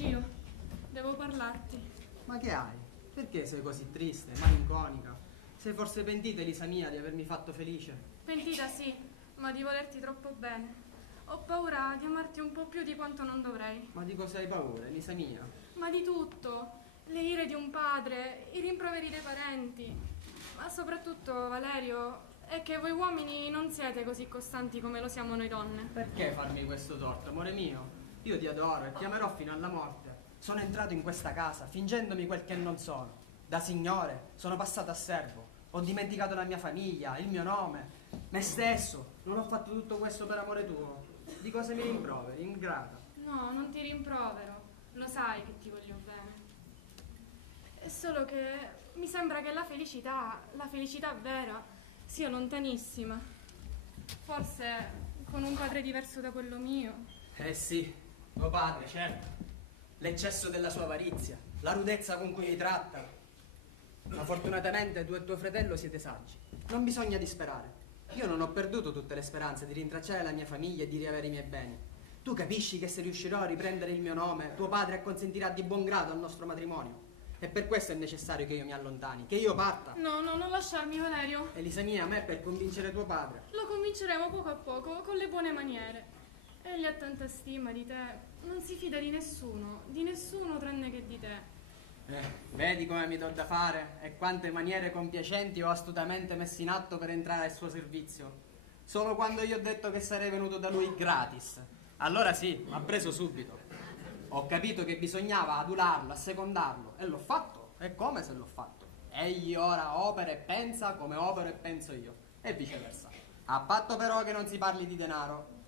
Gio, devo parlarti. Ma che hai? Perché sei così triste, malinconica? Sei forse pentita, Elisa mia, di avermi fatto felice? Pentita sì, ma di volerti troppo bene. Ho paura di amarti un po' più di quanto non dovrei. Ma di cosa hai paura, Elisa mia? Ma di tutto. Le ire di un padre, i rimproveri dei parenti. Ma soprattutto, Valerio, è che voi uomini non siete così costanti come lo siamo noi donne. Perché farmi questo torto, amore mio? Io ti adoro e ti amerò fino alla morte. Sono entrato in questa casa fingendomi quel che non sono. Da signore sono passato a servo. Ho dimenticato la mia famiglia, il mio nome, me stesso. Non ho fatto tutto questo per amore tuo. Di cosa mi rimproveri, ingrata? No, non ti rimprovero. Lo sai che ti voglio bene. È solo che mi sembra che la felicità vera, sia lontanissima. Forse con un padre diverso da quello mio. Eh sì, tuo padre, certo. L'eccesso della sua avarizia, la rudezza con cui mi tratta. Ma fortunatamente tu e tuo fratello siete saggi. Non bisogna disperare. Io non ho perduto tutte le speranze di rintracciare la mia famiglia e di riavere i miei beni. Tu capisci che se riuscirò a riprendere il mio nome, tuo padre acconsentirà di buon grado al nostro matrimonio. E per questo è necessario che io mi allontani, che io parta. No, non lasciarmi, Valerio. Elisa mia, a me per convincere tuo padre. Lo convinceremo poco a poco, con le buone maniere. Egli ha tanta stima di te. Non si fida di nessuno tranne che di te. Vedi come mi do da fare e quante maniere compiacenti ho astutamente messo in atto per entrare al suo servizio. Solo quando io ho detto che sarei venuto da lui gratis, allora sì, m'ha preso subito. Ho capito che bisognava adularlo, assecondarlo e l'ho fatto. E come se l'ho fatto? Egli ora opera e pensa come opero e penso io e viceversa. A patto però che non si parli di denaro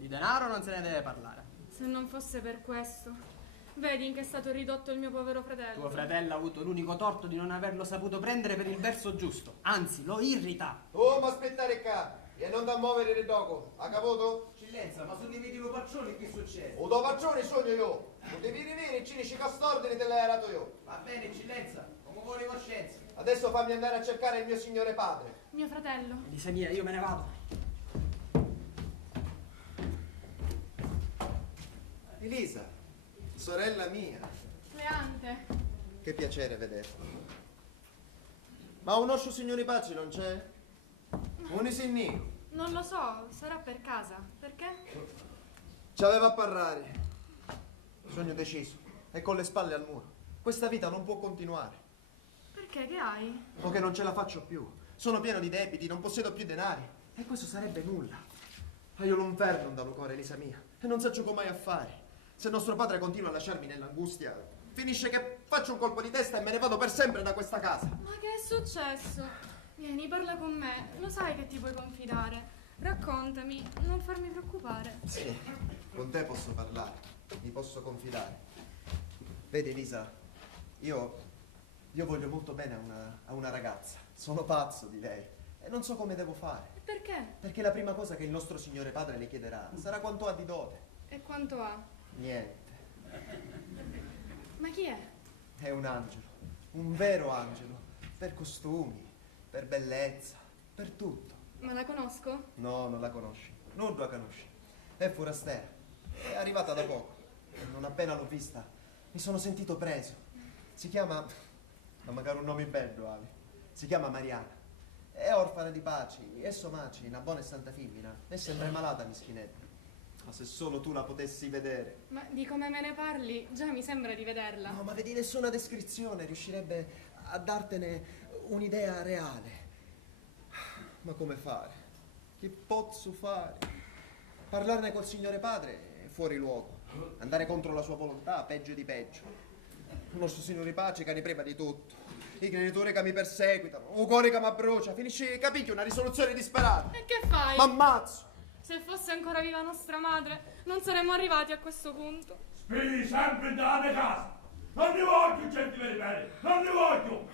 non se ne deve parlare. Se non fosse per questo. Vedi in che è stato ridotto il mio povero fratello. Tuo fratello ha avuto l'unico torto di non averlo saputo prendere per il verso giusto. Anzi, lo irrita. Oh, ma aspettare qua e non da muovere il doco. Ha caputo? Eccellenza, ma sono i due paccioni che succede? O do paccione sogno io. Non devi rivenire i cinici castordini te l'hai arato io. Va bene, eccellenza, come vuole coscienza. Adesso fammi andare a cercare il mio signore padre. Mio fratello. Elisa mia, io me ne vado. Elisa, sorella mia. Leante. Che piacere vederti. Ma un nostro signore pace non c'è? Un isinnino. Non lo so, sarà per casa. Perché? Ci aveva a parlare. Sogno deciso. È con le spalle al muro. Questa vita non può continuare. Perché? Che hai? O che non ce la faccio più. Sono pieno di debiti, non possiedo più denari. E questo sarebbe nulla. Ma io l'inferno da cuore, Elisa mia. E non so come mai a fare. Se nostro padre continua a lasciarmi nell'angustia, finisce che faccio un colpo di testa e me ne vado per sempre da questa casa. Ma che è successo? Vieni, parla con me. Lo sai che ti puoi confidare. Raccontami, non farmi preoccupare. Sì, con te posso parlare, mi posso confidare. Vedi Elisa, io voglio molto bene a una ragazza. Sono pazzo di lei e non so come devo fare. E perché? Perché la prima cosa che il nostro Signore Padre le chiederà sarà quanto ha di dote. E quanto ha? Niente. Ma chi è? È un angelo, un vero angelo, per costumi, per bellezza, per tutto. Ma la conosco? No, non la conosci, non la conosci. È forastera, è arrivata da poco. E non appena l'ho vista, mi sono sentito preso. Si chiama, ma magari un nome bello, Avi. Si chiama Mariana. È orfana di Paci, e Somaci, una buona e santa femmina. È sempre malata, mischinetta. Ma se solo tu la potessi vedere. Ma di come me ne parli, già mi sembra di vederla. No, ma vedi, nessuna descrizione riuscirebbe a dartene un'idea reale. Ma come fare? Che posso fare? Parlarne col Signore Padre è fuori luogo. Andare contro la sua volontà, peggio di peggio. Il nostro Signore Pace che ne preva di tutto. I creditori che mi perseguitano, un cuore che mi abbrucia. Finisce, capisci, una risoluzione disperata. E che fai? M'ammazzo. Se fosse ancora viva nostra madre, non saremmo arrivati a questo punto. Spiri sempre dalla mia casa. Non ne voglio gente per bene. Non ne voglio.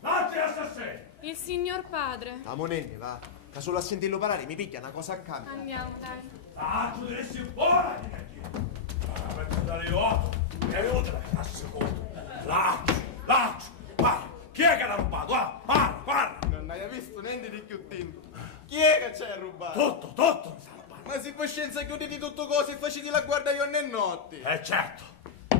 Lascia assassini. Il signor padre. La monenne, va. Da solo a sentirlo parlare mi picchia una cosa a cambio. Andiamo, dai. Lascio di essere buona di me. Penso dalle 8. È venuta la classe seconda. Lascio. Guarda. Chi è che l'ha rubato? Guarda. Non hai visto niente di più tinto. Chi è che ci ha rubato? Tutto mi sta rubando. Ma si coscienza chiudi di tutto cose e faciti la guardia io né notti. Certo.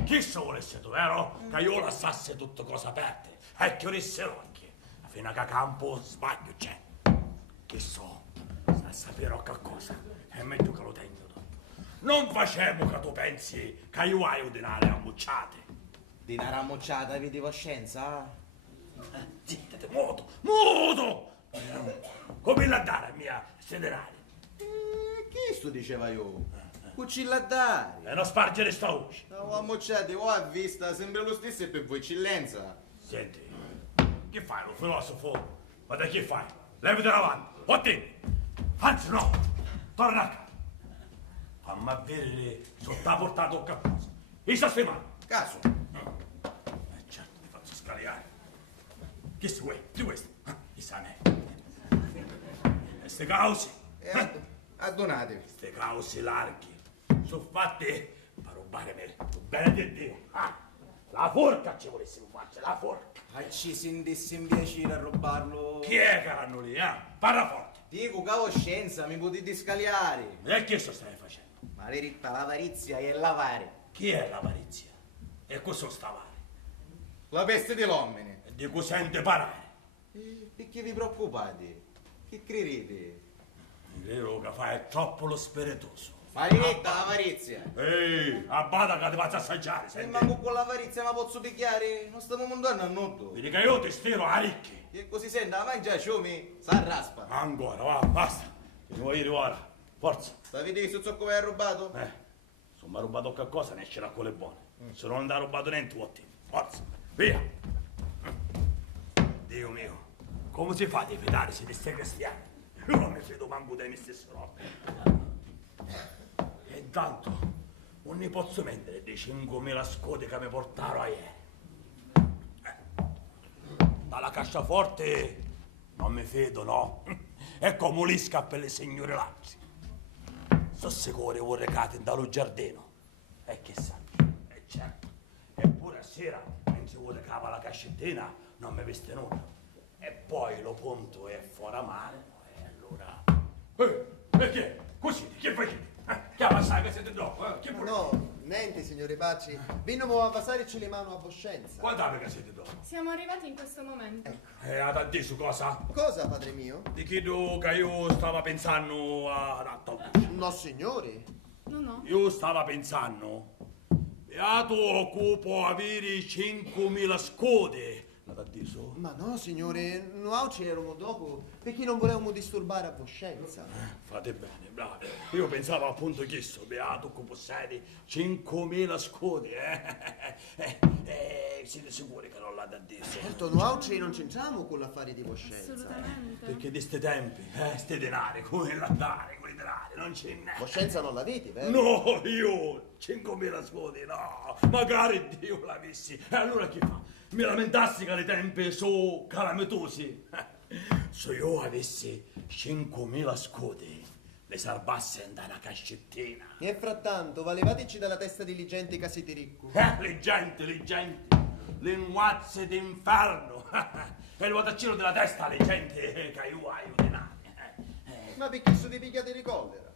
Chi se volesse tu, vero? Che io lasciasse tutte cose aperte e chiudesse l'occhio. Fino a che campo sbaglio c'è. Che so, se sapere qualcosa, è meglio che lo tengo tutto. Non facciamo che tu pensi che io hai un denaro ammucciate. Denaro ammucciato, avete coscienza? Zittete, muto, muto! Come la dare a mia ste denari? Chi sto diceva io? Cucilla dare. E non spargere sta voce. No, ammucciati, voi a vista, sembra lo stesso e per voi eccellenza. Senti, che fai, lo filosofo? Ma da che fai? Levati davanti, otti! Anzi no, torna a casa. Fammi vedere sotto la portata o qualcosa. E sta mano. Caso. Certo, mi faccio scaliare. Che si vuoi? Di questo? Chissà me. E ste cause? Addonatevi. Ste cause larghe. Sono fatte per rubare me. Bene di Dio. La forca ci volessimo farci, la forca. Ma ci sentisse in piacere a rubarlo. Chi è che l'hanno lì, Parla forte. Dico, cavoscienza, mi potete scaliare. E che stai facendo? Ma veritta, l'avarizia è lavare. Chi è l'avarizia? E cosa stavare? La peste dell'uomine. E di cosa sente parlare? Perché vi preoccupate? Che credete? Credo che fai troppo lo spiritoso. Marinetta, l'avarizia. Ehi, abbada che ti faccio assaggiare, Se senti? manco con l'avarizia ma posso picchiare, non stiamo montando a notto. Vedi che io ti stiro a ricchi. Che così sente, la mangia ciumi, s'arraspa. Ancora, va, basta. Mi vuoi dire ora. Forza. Sta vedendo se come hai rubato? Se mi ha rubato qualcosa ne escerà con le buone. Se non ha rubato niente, ottimo. Forza, via. Dio mio, come si fa a fidare se di ste cristiani? Io non mi fido manco dei miei stessi robe. E intanto non ne posso mettere dei 5.000 scodi che mi portarono ieri. Dalla cassaforte non mi fido, no? È come l'isca per le signore Lazzi. Sono sicuro che recate dallo giardino. E che sa? E certo. Eppure a sera, mentre vuole cava la cascettina, non mi veste nulla. E poi lo punto è fuori mare, e allora... E che? Così, che fai? Chiama sai che siete dopo, Che vuoi? No, niente, signore Paci. Veniamo a passarci le mani a voscenza. Guardate che siete dopo. Siamo arrivati in questo momento. Ad addio su cosa? Cosa, padre mio? Ti chiedo che io stavo pensando ad autobus. No, signore. No. Io stavo pensando, beato occupo avere 5.000 scode. Ad addio. Ma no, signore, noi ci eravamo dopo perché non volevamo disturbare a voscenza. Fate bene, bravi. Io pensavo appunto che sto beato occupo sedi 5.000 scode, siete sicuri che non l'ha addio? Certo, noi non c'entriamo con l'affare di voscenza. Assolutamente. Perché di ste tempi, ste denari, come l'andare, quei denari, non ce n'è. Voscenza non l'avete, vero? No, io 5.000 scudi, no, magari Dio l'avessi. E allora che fa? Mi lamentassi che le tempi sono calamitosi. Se io avessi 5.000 scudi, le salvasse da una cascettina. E frattanto, valevatici dalla testa diligente che siete ricco. Leggenti, linguazze d'inferno. E il votacino della testa, leggente, che io hai denari. Ma perché se vi pigliate di collera?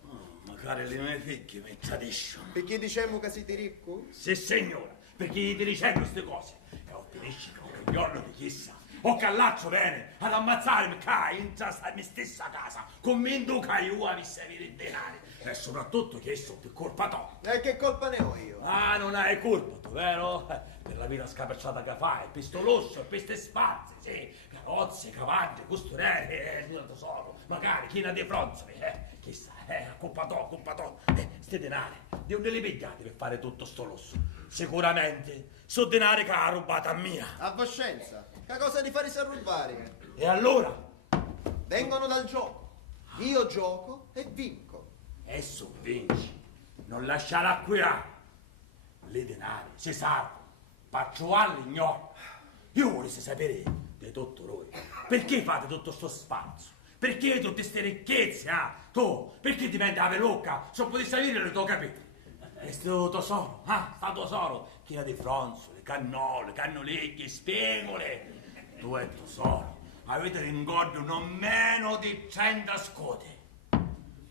Magari le mie figlie mi tradiscono. Perché diciamo che siete ricco? Sì, signora, perché gli dicendo queste cose. E ottenisci con un giorno di chissà. O callaccio bene ad ammazzarmi qua in questa mia stessa casa, convinto che io avessi avere i denari. E soprattutto che sono più colpa tua. E che colpa ne ho io? Ah, non hai colpa tu, vero? Per la vita scapacciata che fai, pistolosso, queste spazze, sì, carrozze, cavalli, costurere, mio tesoro, magari china dei fronzoli, chissà, colpa tua, ste denari, di dove li pigliate per fare tutto sto lusso? Sicuramente, sono denari che ha rubato a mia. A voscenza, che cosa di fare a rubare? E allora? Vengono dal gioco. Io gioco e vinco. E su vinci, non lasciare acquirare. Le denari, si salvano, pacciualli ignoro. Io volessi sapere di tutto voi, perché fate tutto sto spazio? Perché tutte queste ricchezze, Tu, perché diventi la pelucca? Se potessi avere le tue capite. E sto tesoro, sta tesoro, china di fronzole, cannole, cannolicchi, spegole. Tu e tesoro, avete l'ingordio non meno di 100 scodi.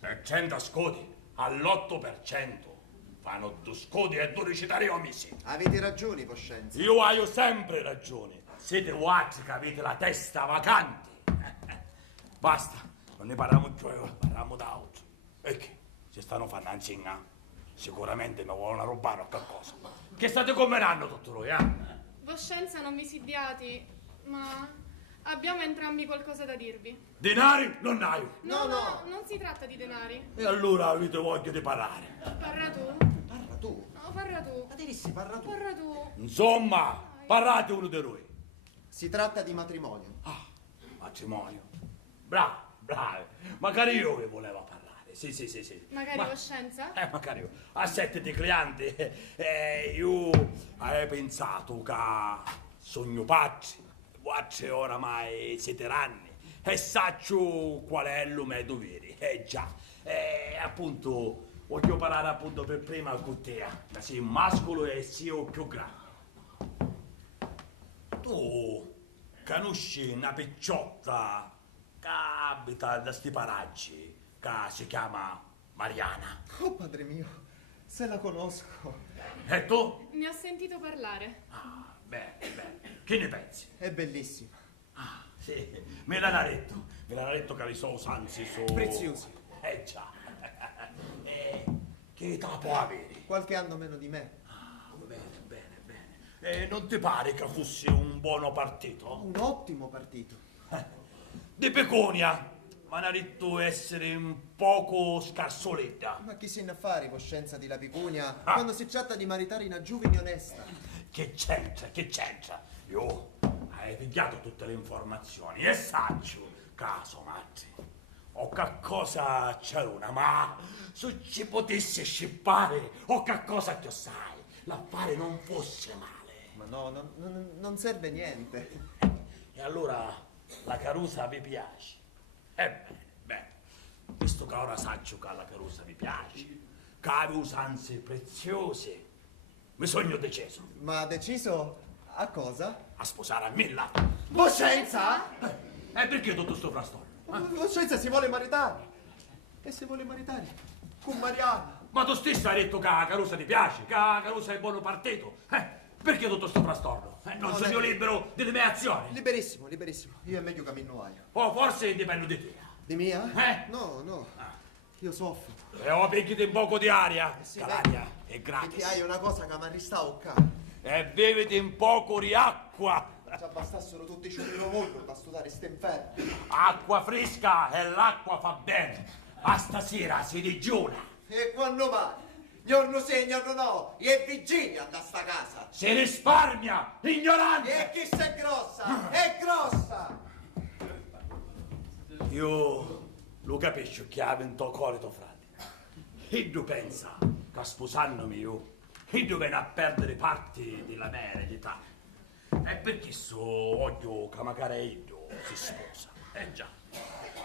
E 100 scodi all'8%. fanno 2 scudi e 12 tari omisi. Avete ragione, Voscenza. Io ho sempre ragione. Siete voi che avete la testa vacante. Basta, non ne parliamo più, parliamo d'altro. E che? Si stanno fanno insegnare. Sicuramente mi vogliono rubare o qualcosa. Che state combinando tutto voi, Voscenza non vi sidiati, ma abbiamo entrambi qualcosa da dirvi. Denari non ne hai. No, non si tratta di denari. E allora avete voglia di parlare. Parla tu. Parla tu. No, parla tu. Ma devissi, parla tu. Parla tu. Insomma, parlate uno di noi. Si tratta di matrimonio. Ah, matrimonio. Bravo, bravo. Magari io che volevo parlare. Sì. Magari Voscenza? Magari io. A 7 di clienti. Io avevo pensato che sogno pazzi. Voi oramai siete ranni. E saccio qual è il mio dovere. Già. Appunto, voglio parlare appunto per prima con te. Da sei mascolo e sia più grande. Tu conosci una picciotta che abita da sti paraggi, che si chiama Mariana. Oh, padre mio, se la conosco. E tu? Ne ho sentito parlare. Ah, bene. Che ne pensi? È bellissima. Ah, sì, me l'hanno detto che le sue usanze sono... Preziosi. Già. Che età può avere? Qualche anno meno di me. Ah, bene. Non ti pare che fosse un buono partito? Un ottimo partito. Di peconia, ma ha detto essere un poco scarsoletta. Ma chi se ne affari, Voscenza di la Picunia, quando si tratta di maritare una giovine onesta? Che c'entra? Io hai pigliato tutte le informazioni e saccio, caso Matti. O qualcosa c'è una, ma se ci potessi scippare o qualcosa che sai, l'affare non fosse male. Ma no, non serve niente. E allora la carusa vi piace? Bene. Visto che ora saccio che la carusa vi piace, che ha usanze preziose, mi sogno deciso Ma deciso a cosa? a sposare a Milla. Voscenza? E perché tutto sto frastollo? Voscenza si vuole maritare. E si vuole maritare con Mariana. Ma tu stesso hai detto che la carusa ti piace, che la carusa è buono partito. Perché tutto sto frastorno? Non sono io libero delle mie azioni. Liberissimo. Io è meglio che mi innuaio. O forse dipende di te. Di mia? No. Io soffro. E ho picchito un poco di aria. Sì, Che l'aria è Perché gratis. hai una cosa che mi arresta a E bevete un poco di acqua. Ci bastassero tutti i cieli del mondo per studiare st'inferno. Acqua fresca e l'acqua fa bene. A stasera si digiuna. E quando mai? Giorno sì, giorno no. E Virginia da sta casa. Si risparmia, ignorante. E chi sei grossa? È grossa! Io lo capisco che ha vinto cuore tuo frate. E tu pensa che sposandomi io, e tu vieni a perdere parte della mia eredità. E perché so odio che magari io si sposa. Già,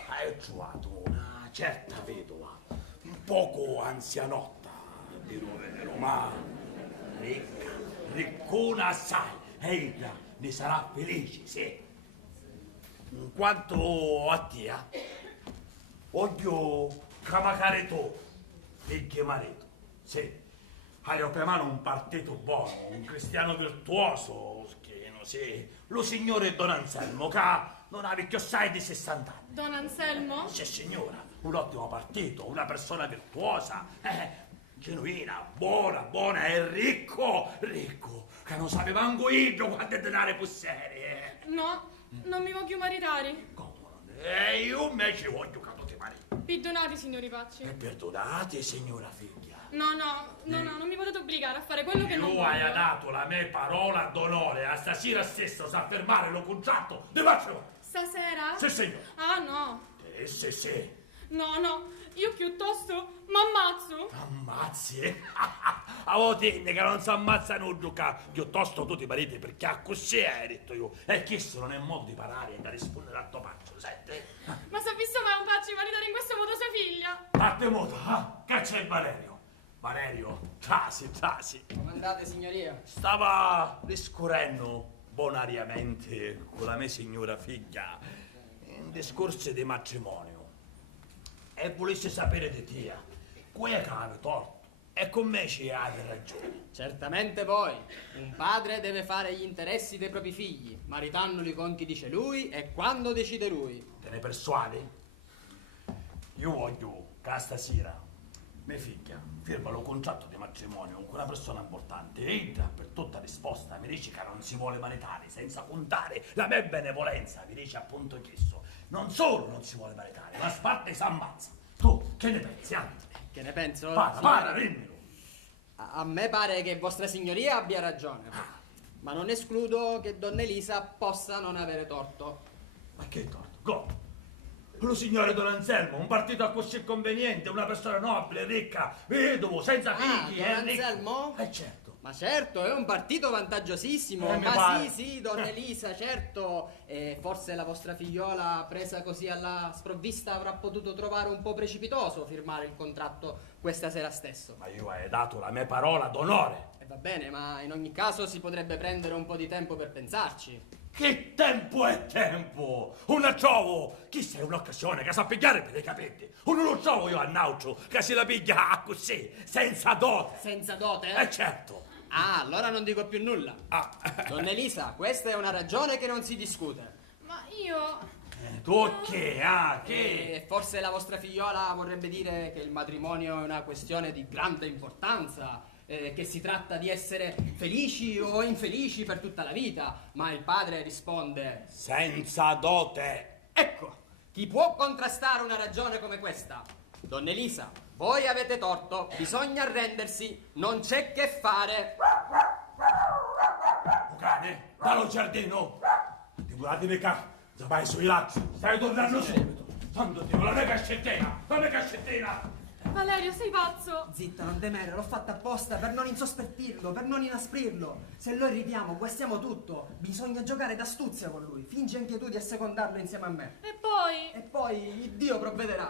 hai trovato una certa vedova, un poco anzianotta, vero, ma riccona assai. Ella ne sarà felice, sì. In quanto a te, voglio che magari tu, il tuo marito, sì, hai per mano un partito buono, un cristiano virtuoso, che non sì, lo signore Don Anselmo, che non ha più assai di 60 anni. Don Anselmo? Sì, signora, un ottimo partito, una persona virtuosa, genuina, buona e ricco, che non sapeva manco io quanto denaro fosse. No, non mi voglio maritare. Come non? E io invece voglio che tu ti mariti. Perdonate, signori Pacci. E perdonate, signora figlia. No, non mi potete obbligare a fare quello che non Tu voglio. hai dato la mia parola d'onore a stasera stesso a fermare lo contratto di matrimonio. Stasera? Sì, signore. Ah, no. Sì. No, io piuttosto m'ammazzo. Ammazzi? A volte che non si ammazzano giocare, piuttosto tu ti mariti perché a così hai detto io. E questo non è modo di parare e da rispondere al tuo paccio, senti? Ma si è visto mai un Pacci maritare in questo modo sua figlia? Parte moto, che c'è il Valerio? Valerio, trasi. Come andate, signoria? Stava discorrendo bonariamente con la mia signora figlia in discorsi di matrimonio e volesse sapere di te, quella che aveva torto E con me ci hai ragione. Certamente voi. Un padre deve fare gli interessi dei propri figli, maritandoli con chi dice lui e quando decide lui. Te ne persuadi? Io voglio che stasera mia figlia firma lo contratto di matrimonio con una persona importante, entra per tutta risposta, mi dice che non si vuole maritare, senza contare la mia benevolenza, mi dice appunto questo. Non solo non si vuole maritare, ma sparte e s'ammazza. Tu che ne pensi, Che ne penso? Para, dimmelo. A me pare che vostra signoria abbia ragione, ma non escludo che donna Elisa possa non avere torto. Ma che torto? Come? Lo signore Don Anselmo, un partito così conveniente, una persona nobile, ricca, vedovo, senza figli. Don Anselmo? Certo. Ma certo, è un partito vantaggiosissimo. Mi Ma pare. sì, donna Elisa, certo. Forse la vostra figliola, presa così alla sprovvista, avrà potuto trovare un po' precipitoso firmare il contratto questa sera stesso. Ma io hai dato la mia parola d'onore. E va bene, ma in ogni caso si potrebbe prendere un po' di tempo per pensarci. Che tempo è tempo? Un trovo! Chi sei un'occasione che sa pigliare per i capelli? Non lo trovo io a Naucio che se la piglia così, senza dote. Senza dote? Certo. Ah, allora non dico più nulla. Donna Elisa, questa è una ragione che non si discute. Ma io... Tu che? Che? E forse la vostra figliola vorrebbe dire che il matrimonio è una questione di grande importanza, che si tratta di essere felici o infelici per tutta la vita, ma il padre risponde: Senza dote. ecco, chi può contrastare una ragione come questa? Donna Elisa, voi avete torto, bisogna arrendersi, non c'è che fare. O cane, dallo giardino. Ti vuoi mica? Vai sui lacci, stai tornando subito. Tanto Dio, la mia cascettina. Valerio, sei pazzo! Zitta, non temere, l'ho fatta apposta per non insospettirlo, per non inasprirlo. Se lo irritiamo, guastiamo tutto. Bisogna giocare d'astuzia con lui. Fingi anche tu di assecondarlo insieme a me. E E poi Dio provvederà.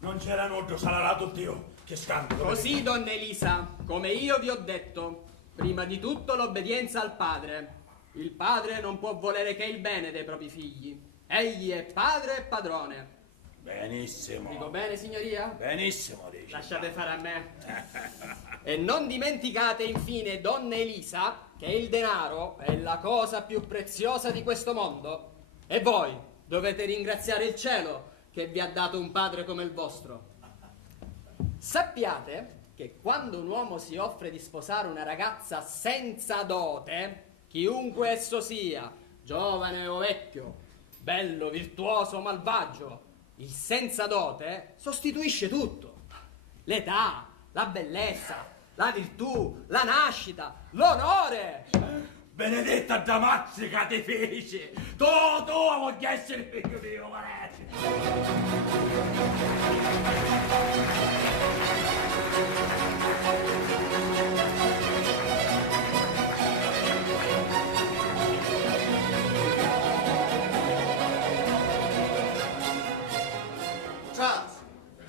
Non c'era nudo, salarato Dio. Che scandalo. Così, donna Elisa, come io vi ho detto, prima di tutto l'obbedienza al padre. Il padre non può volere che il bene dei propri figli. Egli è padre e padrone. Benissimo. Dico bene, signoria? Benissimo, dici. Lasciate fare a me. E non dimenticate infine, donna Elisa, che il denaro è la cosa più preziosa di questo mondo. E voi dovete ringraziare il cielo che vi ha dato un padre come il vostro. Sappiate che quando un uomo si offre di sposare una ragazza senza dote, chiunque esso sia, giovane o vecchio, bello, virtuoso o malvagio, il senza dote sostituisce tutto. L'età, la bellezza, la virtù, la nascita, l'onore. Benedetta Damazzica ti feci. Tu voglio essere figlio mio, Valerio.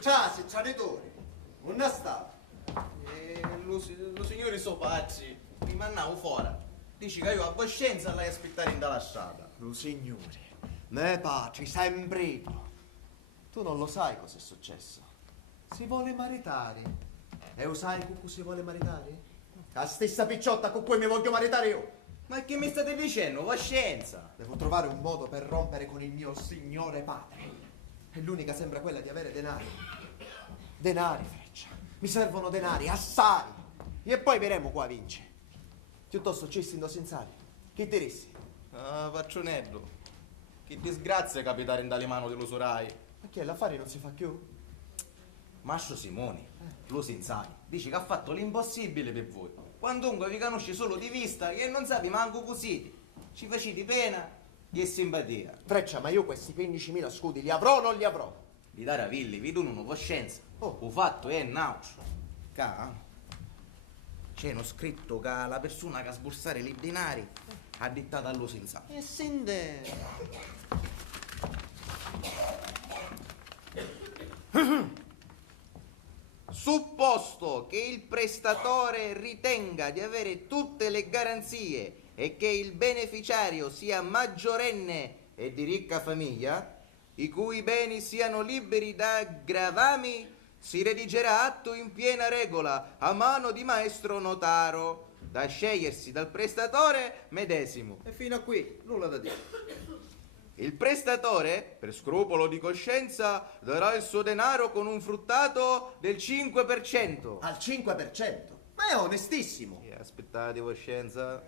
Ciao, traditori. Non è stato. Lo signore Sopazzi mi mandavo fuori. Dici che io a coscienza lei aspettare in dalla strada. Lo signore, me patri, sempre io. Tu non lo sai cosa è successo. Si vuole maritare. E lo sai con cui si vuole maritare? La stessa picciotta con cui mi voglio maritare io. Ma che mi state dicendo? Coscienza. Devo trovare un modo per rompere con il mio signore padre. E l'unica sembra quella di avere denari. Denari, Freccia. Mi servono denari, assai. E poi vedremo qua vince. Piuttosto ci indosenzali. Che interessi? Ah, Paccionello. Che disgrazia capitare in dalle mani dell'usurai. Ma che l'affare non si fa più? Mastro Simoni, lo Senzani, dice che ha fatto l'impossibile per voi. Quandunque vi conosce solo di vista e non sapete manco così. Ci facete pena e simpatia. Freccia, ma io questi 15.000 scudi li avrò o non li avrò? Vi dare a Villi, vi dono una coscienza. Oh. Ho fatto è naucio. C'è uno scritto che la persona che ha sborsare i denari ha dettato allo Senzani. E sinde. Supposto che il prestatore ritenga di avere tutte le garanzie e che il beneficiario sia maggiorenne e di ricca famiglia, i cui beni siano liberi da gravami, si redigerà atto in piena regola a mano di maestro notaro, da scegliersi dal prestatore medesimo. E fino a qui, nulla da dire. Il prestatore, per scrupolo di coscienza, darà il suo denaro con un fruttato del 5%. Al 5%? Ma è onestissimo. Aspettate, coscienza.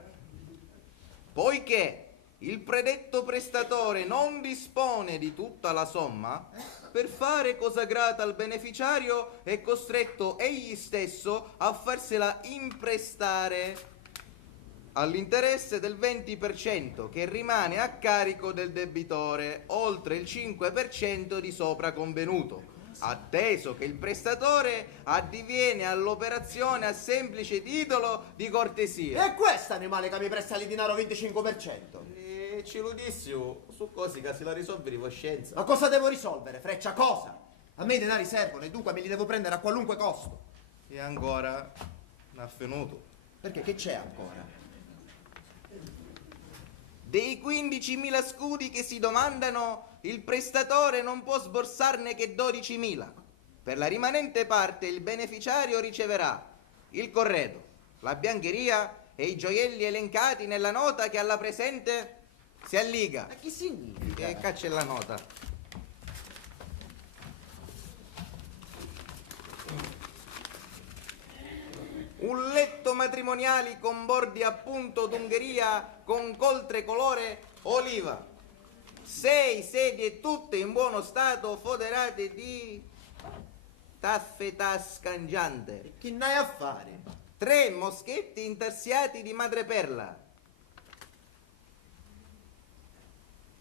Poiché il predetto prestatore non dispone di tutta la somma, per fare cosa grata al beneficiario è costretto egli stesso a farsela imprestare all'interesse del 20% che rimane a carico del debitore, oltre il 5% di sopra convenuto, atteso che il prestatore addiviene all'operazione a semplice titolo di cortesia. E questo animale che mi presta il denaro 25%? E ci lo dissi, su cose che se la risolvi di coscienza. Ma cosa devo risolvere, Freccia? Cosa? A me i denari servono e dunque me li devo prendere a qualunque costo. E ancora non ha finito. Perché che c'è ancora? Dei 15.000 scudi che si domandano, il prestatore non può sborsarne che 12.000. Per la rimanente parte il beneficiario riceverà il corredo, la biancheria e i gioielli elencati nella nota che alla presente si alliga. Ma che significa? E caccia la nota. Un letto matrimoniale con bordi a punto d'Ungheria con coltre colore oliva. 6 sedie tutte in buono stato foderate di taffetà scangiante. E che n'hai a fare? 3 moschetti intarsiati di madreperla.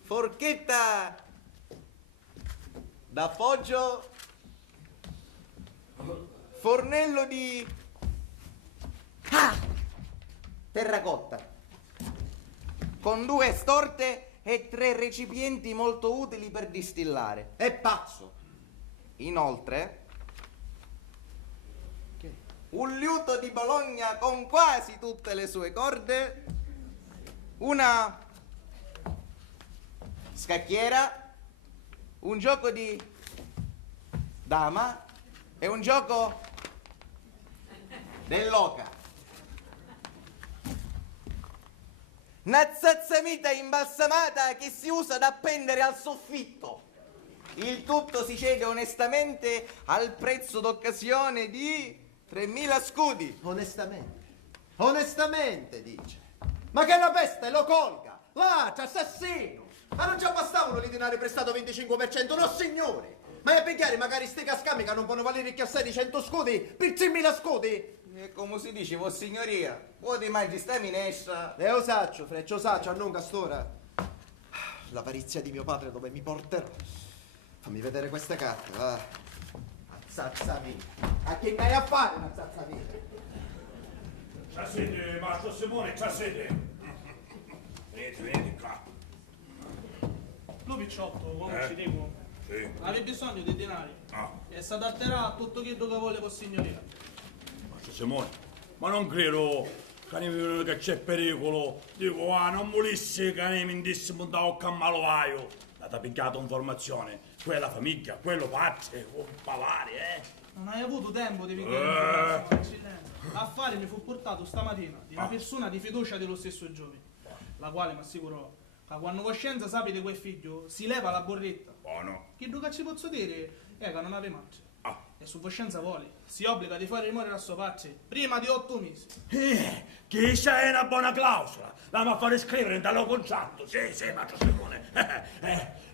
Forchetta d'appoggio. Fornello di terracotta con 2 storte e 3 recipienti molto utili per distillare. È pazzo. Inoltre un liuto di Bologna con quasi tutte le sue corde, una scacchiera, un gioco di dama e un gioco dell'oca. Una zazzamita imbalsamata che si usa da appendere al soffitto. Il tutto si cede onestamente al prezzo d'occasione di 3.000 scudi. Onestamente, dice. Ma che la peste lo colga! Là, c'è assassino! Ma non già bastavano i denari prestato 25%, no signore! Ma è per chiaro, magari ste cascami che non possono valere che assai di 100 scudi, per 3.000 scudi! E come si dice, vostra signoria, voi ti mangi sta minestra? E osaccio, Freccio, osaccio, a non castora. L'avarizia di mio padre dove mi porterà? Fammi vedere queste carte, va. Azzazzamita. A che vai a fare una zazzamita? C'ha sede, Mastro Simone, c'ha sede. Venite qua. Lo picciotto, come ci dico, Sì. avevi bisogno di denari e si adatterà a tutto quello che vuole vostra signoria. Mastro Simone, ma non credo che c'è pericolo. Dico, non volessi che ne mentissimo da un cammalovaio. L'ha picchiato informazione. Quella famiglia, quello pazze, con pavari, Non hai avuto tempo di vedere Affare mi fu portato stamattina di una persona di fiducia dello stesso giovane, la quale mi assicurò che quando coscienza sappi di quel figlio si leva la borretta. Buono. Che che ci posso dire è che non ave marcia. Ah. E su coscienza vuole, si obbliga di fare rimuovere a suo pace prima di 8 mesi. Che c'è una buona clausola. La ma fare scrivere dallo contratto. Sì, Mastro Simone.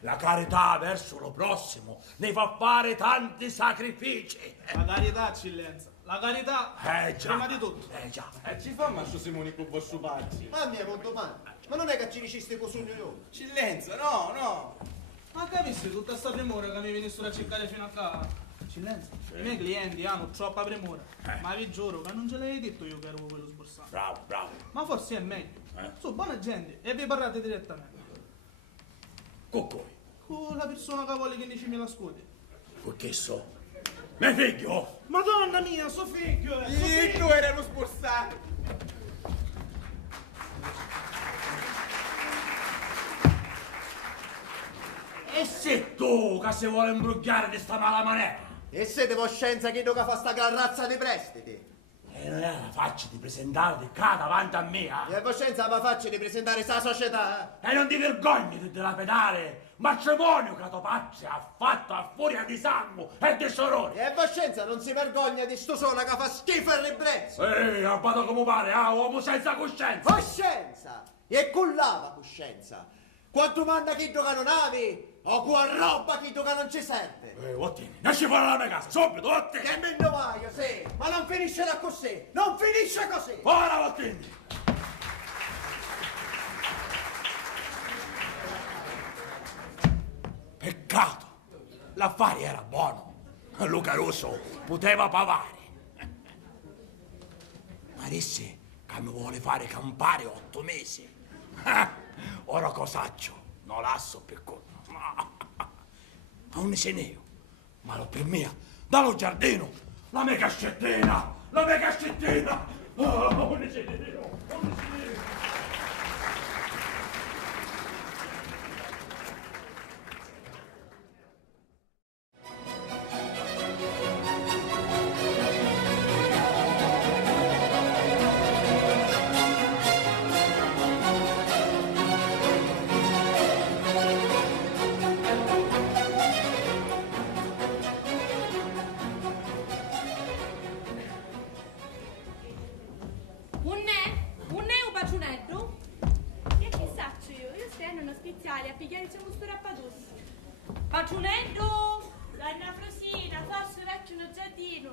La carità verso lo prossimo ne fa fare tanti sacrifici. La carità, eccellenza, la carità Già. prima di tutto. Già. Ci fa Mastro Simone con vostro pazzi? Ma mia condomanda, ma non è che ci diciste cosugno io? Eccellenza, no. Ma capisci tutta sta premura che mi venissero a cercare fino a qua? Eccellenza, i miei clienti hanno troppa premura, ma vi giuro che non ce l'avevi detto io che ero quello sborsato. Bravo. Ma forse è meglio. Su, buona gente, e vi parlate direttamente. Con Con la persona che vuole 15.000 scudi. che so? Mio figlio? Madonna mia, suo figlio! Suo figlio! Tu eri lo sborsato. E se tu che si vuole imbrugliare di sta mala maniera? E siete voscenza chi che fa sta gran razza di prestiti? E non è la faccia di presentare qua davanti a me, eh? E voscenza ma faccia di presentare sta società? E non ti vergogni di dilapidare matrimonio che la tua pace ha fatto a furia di sangue e di sorori. E voscenza non si vergogna di sto sola che fa schifo e ribrezzo? Abbato come pare, uomo senza coscienza. Voscenza! E cullava coscienza! Quanto manda chi che non avi? O qua roba chi che non ci serve? Ottini, esci fuori dalla mia casa, subito, ottini! Che me ne vai, sì! Ma non finisce da così! Non finisce così! Fuori, ottini! Peccato, l'affare era buono, Luca Russo poteva pavare. Ma adesso che mi vuole fare campare 8 mesi. Ora cosaccio, non lasso per conto. Ma un ceneo, ma lo per me, dallo giardino, la mia cascettina, la mia cascettina. Un ceneo, un ceneo. Un paciunetto? E che saccio io sto uno speziale a pigliare c'è un rappadus. Paciunetto! Donna Frosina, forse faccio uno giardino,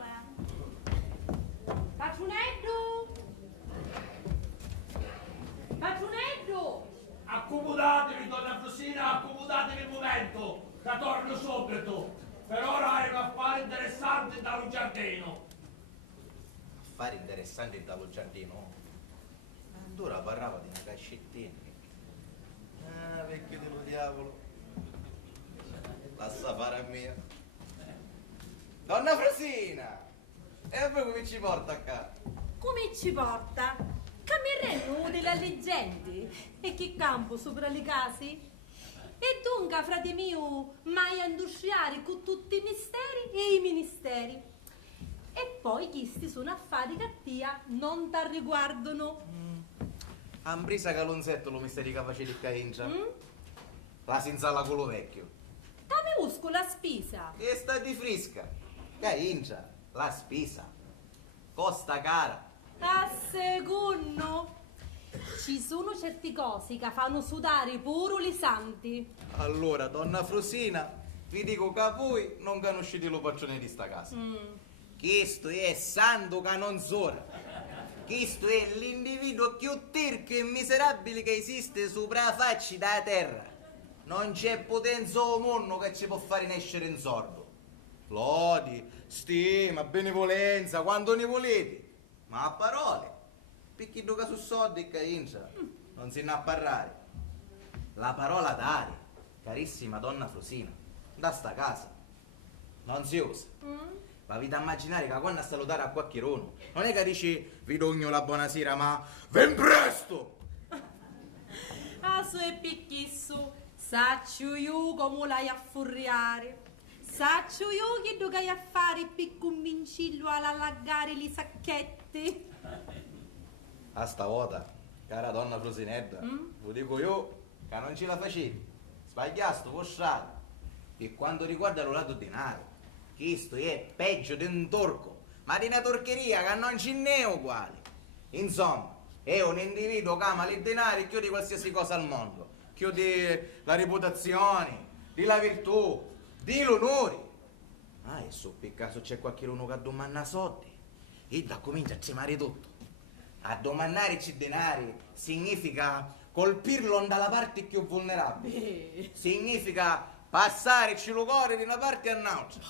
Paciunetto! Paciunetto! Accomodatevi, donna Frosina, accomodatevi un momento, che torno subito. Per ora hai un affare interessante dallo giardino. Affari interessanti dallo giardino? Allora parlava di una cascettina. Ah, vecchio dello diavolo. Lascia fare a mia. Donna Frosina! E poi come ci porta a casa? Come ci porta? Cammeremo della leggende e che campo sopra le case? E dunque, frate mio, mai industriare con tutti i misteri e i ministeri. E poi questi sono affari cattia, non ti riguardano. Ambrisa calonzetto lo misteri che facevi il caingia. La sinzala con lo vecchio. Dammi usco la spesa. E sta di frisca. Caingia, la spesa. Costa cara. A secondo, ci sono certe cose che fanno sudare pure i santi. Allora, donna Frosina, vi dico che voi non conoscete lo paccione di sta casa. Questo è santo canonzora. Questo è l'individuo più tirchio e miserabile che esiste sopra la faccia della terra. Non c'è potenza o mondo che ci può fare nascere in sordo. Lodi, stima, benevolenza, quando ne volete. Ma a parole, perché duca su soldi e caincia, non si ne a parlare. La parola dare, carissima donna Frosina, da sta casa, non si usa. Ma vi da immaginare che quando a salutare a qualche rono, non è che dici vi dogno la buonasera, ma ven presto! Ah, so è picchisso, saccio io come l'hai a furriare. Saccio io che dogai a fare per convincillo ad allagare li sacchetti. A stavolta, cara donna Frosinedda, vi dico io che non ce la facevi. Sbagliasto, vostra. E quanto riguarda lo lato denaro, questo è peggio di un torco, ma di una torcheria che non ce n'è uguale. Insomma, è un individuo che ama i denari più di qualsiasi cosa al mondo, più di la reputazione, di la virtù, di l'onore. Ah, e so per caso c'è qualcuno che domanda soldi e da comincia a cemare tutto. A domannarci denari significa colpirlo dalla parte più vulnerabile. Significa passarci lo cuore di una parte all'altra.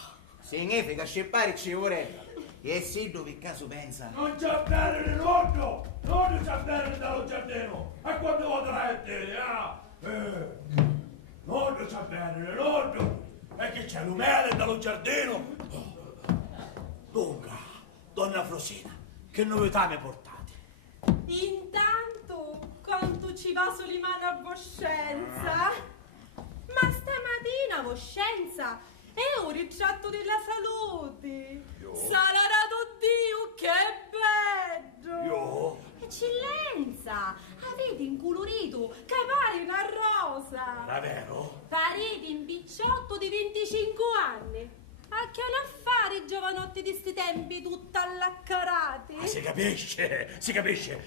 Significa scipparci oretta. E se dove caso pensa? Non c'è bene l'ordo! Non c'è bene dallo giardino! E quando vorrei a te, non c'è bene l'ordo! E che c'è l'umele dallo giardino? Dunque, donna Frosina, che novità mi portate? Intanto, quanto ci va sulle mani a Voscenza? Ma stamattina, Voscenza, È un ritratto della salute. Io? Salarato Dio, che bello. Io? Eccellenza, avete incolorito capare una rosa. Davvero? Parete in picciotto di 25 anni. A che un affare, giovanotti di sti tempi, tutta allaccarati. Ma si capisce.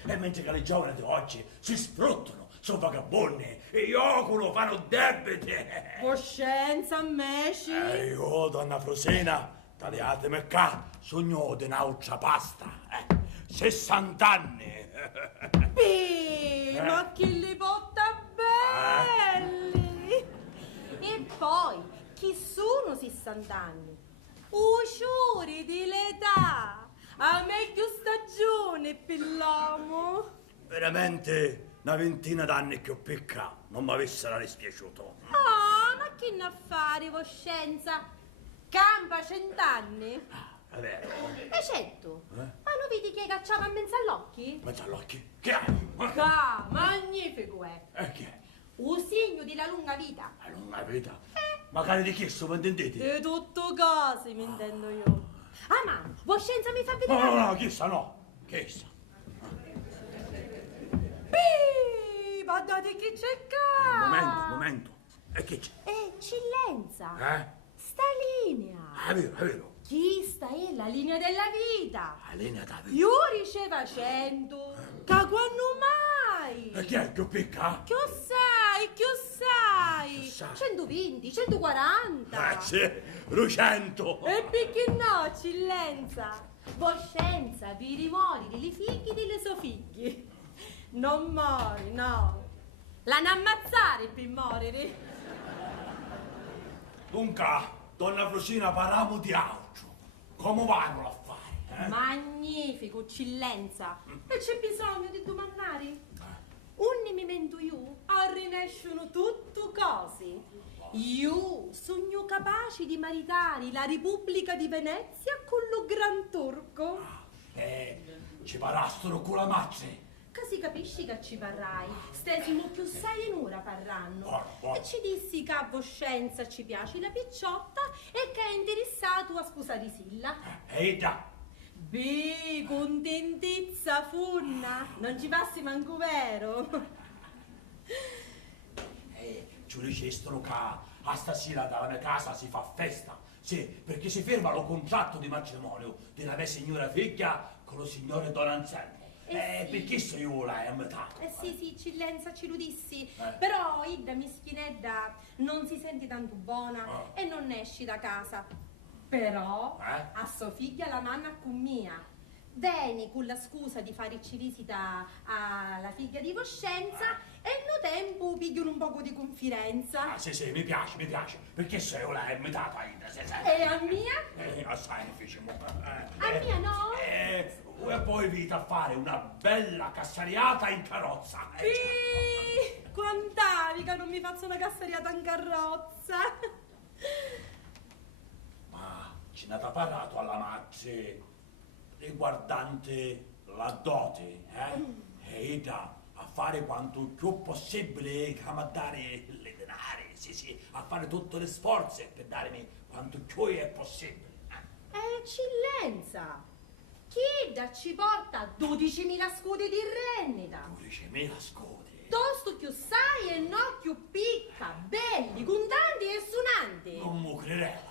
E mentre che le giovani di oggi si sfruttano, sono vagabondi, e ioculo, fanno debite. Coscienza, meci. E io, donna Frosina, tagliatemi qua, sogno di un'altra pasta. 60 anni. Ma che li porta belli. E poi, chi sono 60 anni? Usciuri di l'età. A me più stagione per l'uomo. Veramente una ventina d'anni più picca non mi avessero dispiaciuto. Ah, ma che ne affari, voscenza? Campa 100 anni? È vero? E certo. Ma non vedi che cacciava a mezzo all'occhi? Mezzo all'occhio. Che hai? Ah, magnifico è. E che è? Un segno della lunga vita. La lunga vita. Magari di chi sto, mi intendete? Di tutto cose, mi intendo io. Ah, ma voscenza mi fa vedere? No, chissà no. Chissà. Guardate che c'è qua. Momento. E che c'è? Eccellenza. Sta linea. È vero. Chi sta è la linea della vita. La linea da vita. Io riceva 100. Che quando mai? E chi è più picca? Che sai? Che sai? 120, 140. Sì, Lucento. E perché no, eccellenza? Voscenza, vi rimori delle figli delle sue figlie. Non mori, no. La ne ammazzare per morire. Dunque, donna Frosina, parliamo di altro. Come vanno l'affare? Magnifico, eccellenza. E c'è bisogno di domandare? Un mi mento io, arrinescono tutto cose. Io sogno capace di maritare la Repubblica di Venezia con lo Gran Turco. Ci parastano con la mazze. Così capisci che ci parrai. Stesimo più 6 in ora parranno. Buono. E ci dissi che a voscenza ci piace la picciotta e che è interessato a sposare Silla. E da. Beh, contentezza funna. Non ci passi manco vero. Ci dicestero che a stasera dalla mia casa si fa festa. Sì, perché si firma lo contratto di matrimonio della mia signora figlia con lo signore Don Anselmo. Sì. Perché so io là a metà? Sì, eccellenza, ci lo dissi. Però Ida mischinedda non si sente tanto buona e non esci da casa. Però a sua figlia la manna con mia. Vieni con la scusa di fare visita alla figlia di Voscenza e no tempo pigliano un poco di confidenza. Sì, mi piace, perché sei io là a metà, Ida, E a mia? Assai difficile. A mia no? E poi vita a fare una bella cassariata in carrozza. Quantavi che non mi faccio una cassariata in carrozza? Ma ce n'è parlato alla Mazzi riguardante la dote, E Ida a fare quanto più possibile a dare le denari, sì, a fare tutte le sforzi per darmi quanto più è possibile. Eccellenza, chi da ci porta 12.000 scudi di rendita? 12.000 scudi. Tosto più sai e no più picca, belli, contanti e suonanti. Non mu crederla.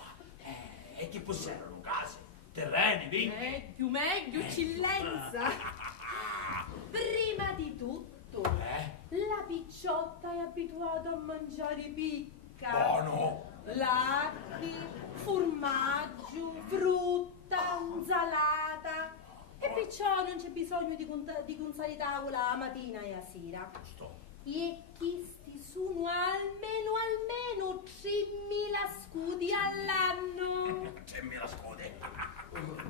E che possiedono case, terreni, vini? Meglio, eccellenza. Prima di tutto, la picciotta è abituata a mangiare picca. Buono. Latte, formaggio, frutta, insalata. E perciò non c'è bisogno di consare tavola a mattina e a sera. E questi sono almeno 3.000 scudi all'anno. 3.000 scudi.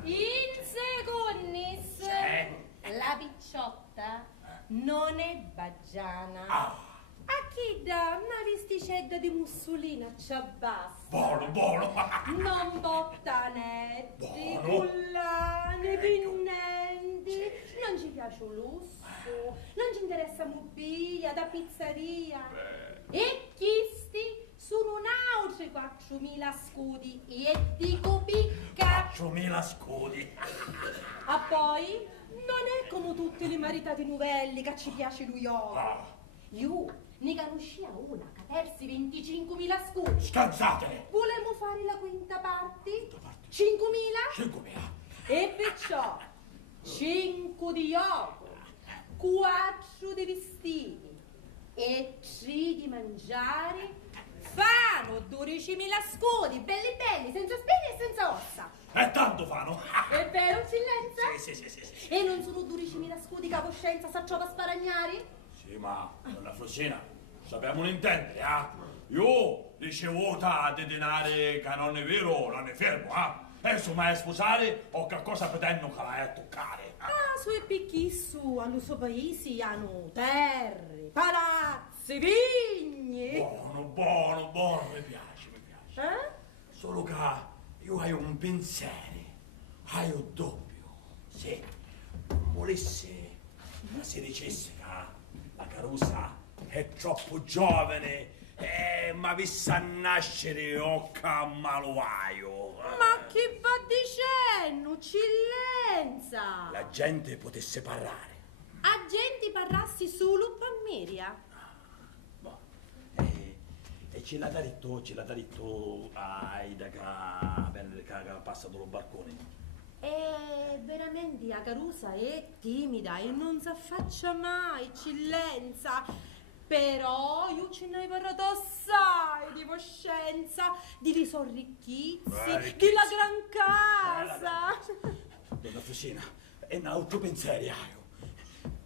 In seconnis, la picciotta non è baggiana. A chi dà una vesticetta di mussolina c'ha basta. Buono. Non bottanetti, Buono. collane, pennenti. Non ci piace un lusso, non ci interessa mobilia da pizzeria. E questi sono un'altra altri 4.000 scudi e dico picca. 4.000 scudi. A poi non è come tutti i maritati novelli che ci piace lui io. Io ne conoscia una che persi 25.000 scudi. Scansate! Volemo fare la quinta parte? 5.000? 5.000. E perciò 5 di yogurt, 4 di vestiti e 3 di mangiare fanno 12.000 scudi, belli belli, senza spine e senza ossa. E tanto fanno. È vero, eccellenza? Sì. E non sono 12.000 scudi che a coscienza s'acciova a sparagnare? Sì, ma donna Flosina, sappiamo intendere, Io ricevuta di denari che non è vero, non è fermo, E insomma, è sposare o che cosa pretendo che la è toccare? Su e picchi su, hanno suo paesi, hanno terre, palazzi, vigne. Buono, mi piace. Solo che io hai un pensiero, hai un dubbio. Se volesse, ma si dicesse che la Carusa è troppo giovane, ma vissa a nascere occa maluaio. Ma che va dicendo, Cillenza? La gente potesse parlare. A gente parlassi solo per Miria. E ce l'ha detto Aida che passa dallo barcone. E veramente la Carusa è timida e non si affaccia mai, Cillenza. Però io ce ne hai parlato assai di coscienza, di risorricchizzi, di la gran casa. Donna Fusina, è un altro pensiero io.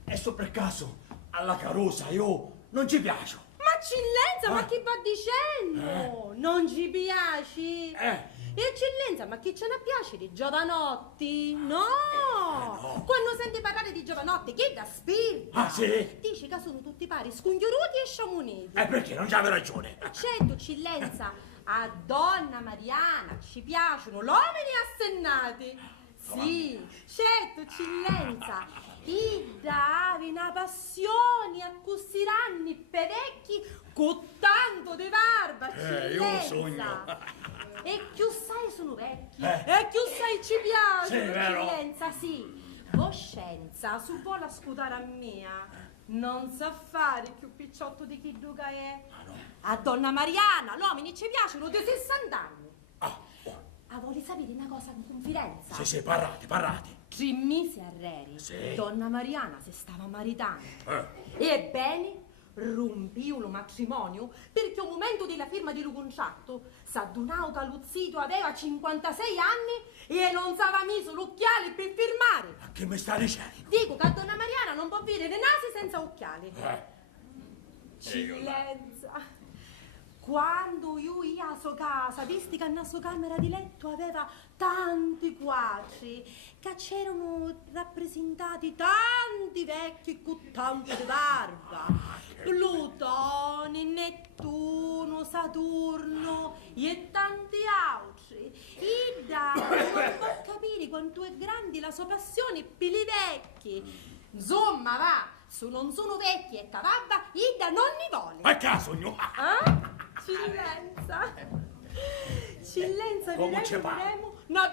E so per caso alla Carusa io non ci piace. Ma Cillenza, ma che va dicendo? Non ci piaci? E Eccellenza, ma chi ce ne piace di giovanotti? No! Quando senti parlare di giovanotti, che da spirta! Ah, sì? Dici che sono tutti pari, scongiuruti e sciamuniti. Perché non c'aveva ragione. Certo, Eccellenza, a donna Mariana ci piacciono gli uomini assennati. Sì, certo, Eccellenza. Ida avevi una passione a cussiranni per vecchi con tanto di barba, Eccellenza. Io sogno. E più sai sono vecchi, e più sai ci piace, Sì, vero? Eccellenza, sì. Voscenza, su vuole scutare a mia, non sa fare più picciotto di chi duca è. A donna Mariana, l'uomini ci piacciono di 60 anni. Vuoi sapere una cosa in confidenza? Sì, parlate. 3 mesi a Reri, Sì. donna Mariana si stava maritando. Ebbene, rompiu lo matrimonio perché al momento della firma di lo contratto s'addunau che Luzzito aveva 56 anni e non s'aveva messo l'occhiale per firmare. Ma che mi sta dicendo? Dico che a donna Mariana non può vedere nasi senza occhiali. Cillenza. Quando io a sua casa, visti che nella sua camera di letto aveva tanti quadri, che c'erano rappresentati tanti vecchi con tanto di barba, Plutone, Nettuno, Saturno e tanti altri. Ida non può capire quanto è grande la sua passione per i vecchi. Insomma, va, se non sono vecchi e cavabba, Ida non li vuole. A caso, no? Cillenza, Come ci fa? vedremo una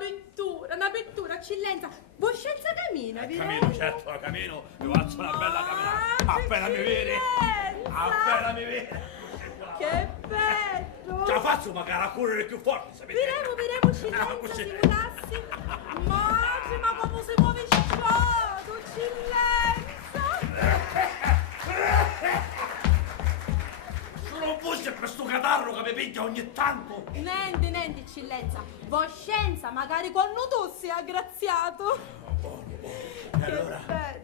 vettura, Cillenza. Voscenza cammina, Cammino, certo, cammino, mi faccio una bella camminata. Appena mi vede. Che bello. Ce la faccio magari a correre più forte, sapete? Vedremo, Cillenza, Così. simulassi. Ma come si muove il sciato, Cillenza. Sono voce per sto catarro che mi piglia ogni tanto. Niente, Eccellenza. Voscenza, magari quando tu sei aggraziato. E allora, bello.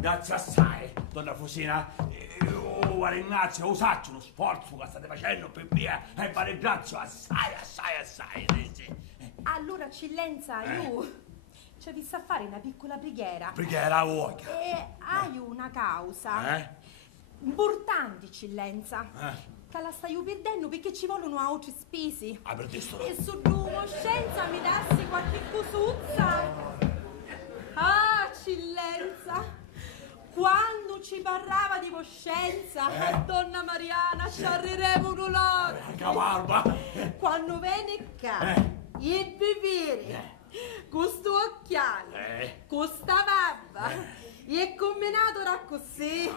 grazie assai, donna Fusina. Io ringrazio, usaccio lo sforzo che state facendo per me e vi ringrazio assai. Sì. Allora, Eccellenza, io ci ho visto a fare una piccola preghiera. Preghiera vuoi? E hai una causa importante, Eccellenza, che la stai perdendo perché ci vogliono altri spesi. Per questo. E su Voscenza mi dassi qualche cosuzza. Eccellenza, quando quando ci parlava di coscienza, donna Mariana, ci arriveremo un olore. Cavalba! Quando viene qua, e bevere, con sto occhiale, con sta barba, e combinato da così,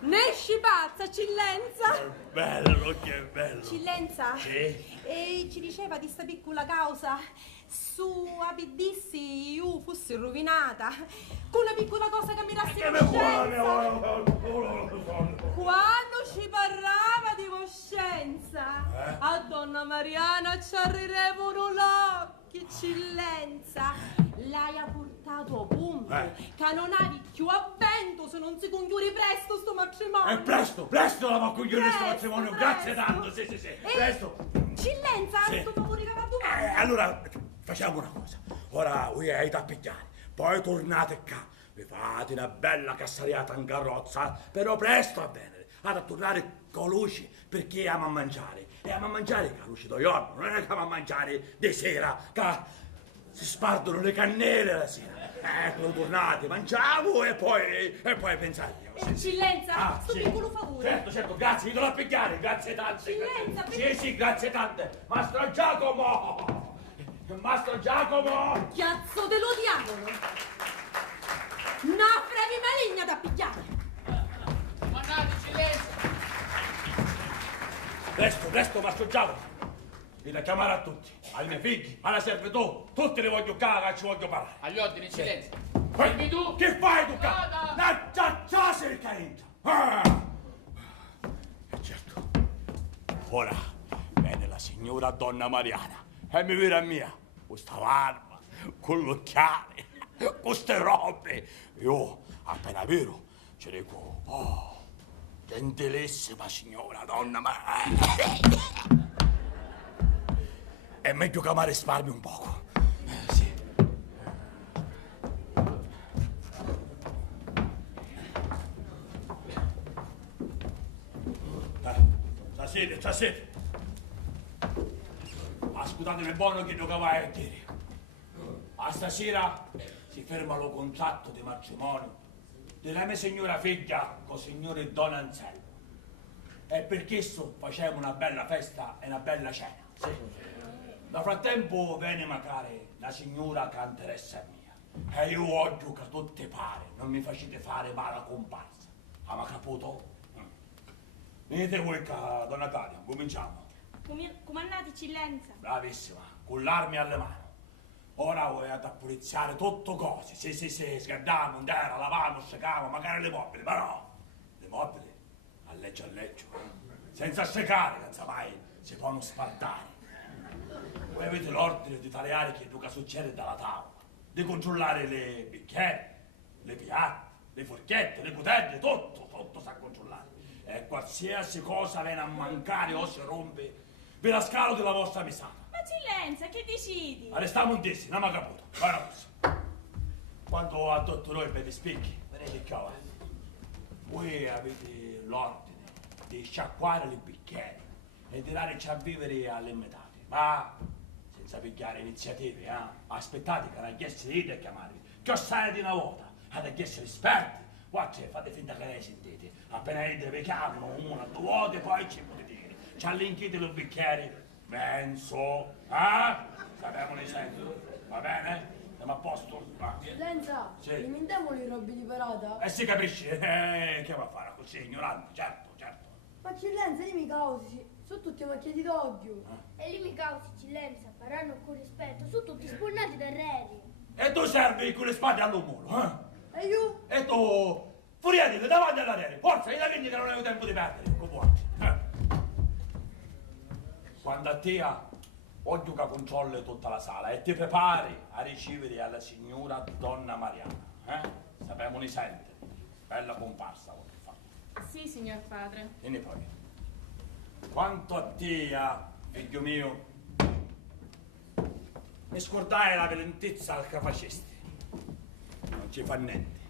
ne esci pazza, eccellenza. Bello, che bello! Eccellenza, Sì? e ci diceva di sta piccola causa, su abidissi io fossi rovinata, con una piccola cosa che mi rassi coscienza. Quando ci parlava di coscienza, a donna Mariana ci arrivavano l'occhio, eccellenza. L'hai portato a punto, che non hai più a vento se non si conchiudi presto sto matrimonio. Presto la conchiudere sto Presto, matrimonio, presto. grazie tanto, sì, presto. Eccellenza, Sì. sto favore che va domani. Allora, facciamo una cosa, ora voi hai da pigliare, poi tornate qua, vi fate una bella cassariata in carrozza, però presto a venere, ad a tornare con luci, perché amo a mangiare, e amo a mangiare con luci do giorno, non è che amo a mangiare di sera, che si spardono le cannelle la sera. Ecco, tornate, mangiamo e poi pensiamo. Eccellenza, sto piccolo favore. Certo, grazie, vi do a pigliare, grazie tante. Eccellenza, grazie. Sì, grazie tante. Mastro Giacomo! Mastro Giacomo! Chiazzo dello diavolo! Una frevi maligna da pigliare! Guardate, eccellenza! Presto, Mastro Giacomo! Vi da chiamare a tutti, ai miei figli, alla servitù, tutti li voglio qua, che ci voglio parlare. Agli ordini, eccellenza! Dimmi tu! Che fai tu qua? Già sei carinta! Certo. Ora viene la signora donna Mariana e mi vede a mia, questa barba, con l'occhiale, queste robe. Io, appena vero, ci dico, gentilissima signora donna Mariana. È meglio che mi risparmi un poco. Sì. Stasera. Ascoltatemi buono che lo vai a dire. A stasera si ferma lo contratto di matrimonio della mia signora figlia con signore Don Anselmo. E per questo facciamo una bella festa e una bella cena. Sì. Da frattempo viene magari la signora che interessa mia. E io voglio che tutti pare, non mi facete fare male comparsa. Ma caputo? Venite voi qua, donna Cadia, cominciamo. Comandate, eccellenza. Bravissima, con l'armi alle mani. Ora voi ad appulizzare tutto cose. Sì, scaldiamo, intera, lavamo, secchiamo, magari le mobili, ma no. Le mobili, a leggio. Senza secare, senza mai si possono spartare. Voi avete l'ordine di tagliare che duca succede dalla tavola, di controllare le bicchieri, le piatti, le forchette, le cutelle, tutto sa controllare. E qualsiasi cosa viene a mancare o si rompe, ve la scalo della vostra mesata. Ma eccellenza, che decidi? Restiamo in dessi, non mi ha caputo. Guarda questo. Quando a dottore vi spicchi, vedete che voi avete l'ordine di sciacquare le bicchieri e di darci a vivere alle metate, ma senza pigliare iniziative, aspettate che la chiesa dite a chiamarvi, che ho sai di una volta, ad essere esperti, guardate, fate finta che lei sentite, appena entra vi chiamano una, due volte, poi ci potete dire, ci allinchite i bicchieri, penso, sappiamo ne sento, va bene? Siamo a posto? Va. Eccellenza, Sì. rimentiamo le robe di parata? Si capisce, che va a fare così, ignorante, certo. Ma eccellenza, lì mi causi, sono tutti macchiati d'occhio. E lì mi causi, eccellenza, faranno con rispetto, sono tutti sponnati da reni. E tu servi con le spade all'omolo, E io? E tu, furiatile davanti all'aereo, forza, gli avvigli che non avevo tempo di perdere, comporti. Quando a te voglio che controlli tutta la sala e ti prepari a ricevere alla signora donna Mariana, Sappiamo ne sente, bella comparsa voglio fare. Sì, signor padre. Vieni poi. Quanto a te, figlio mio, mi scordai la lentezza che facesti. Non ci fa niente.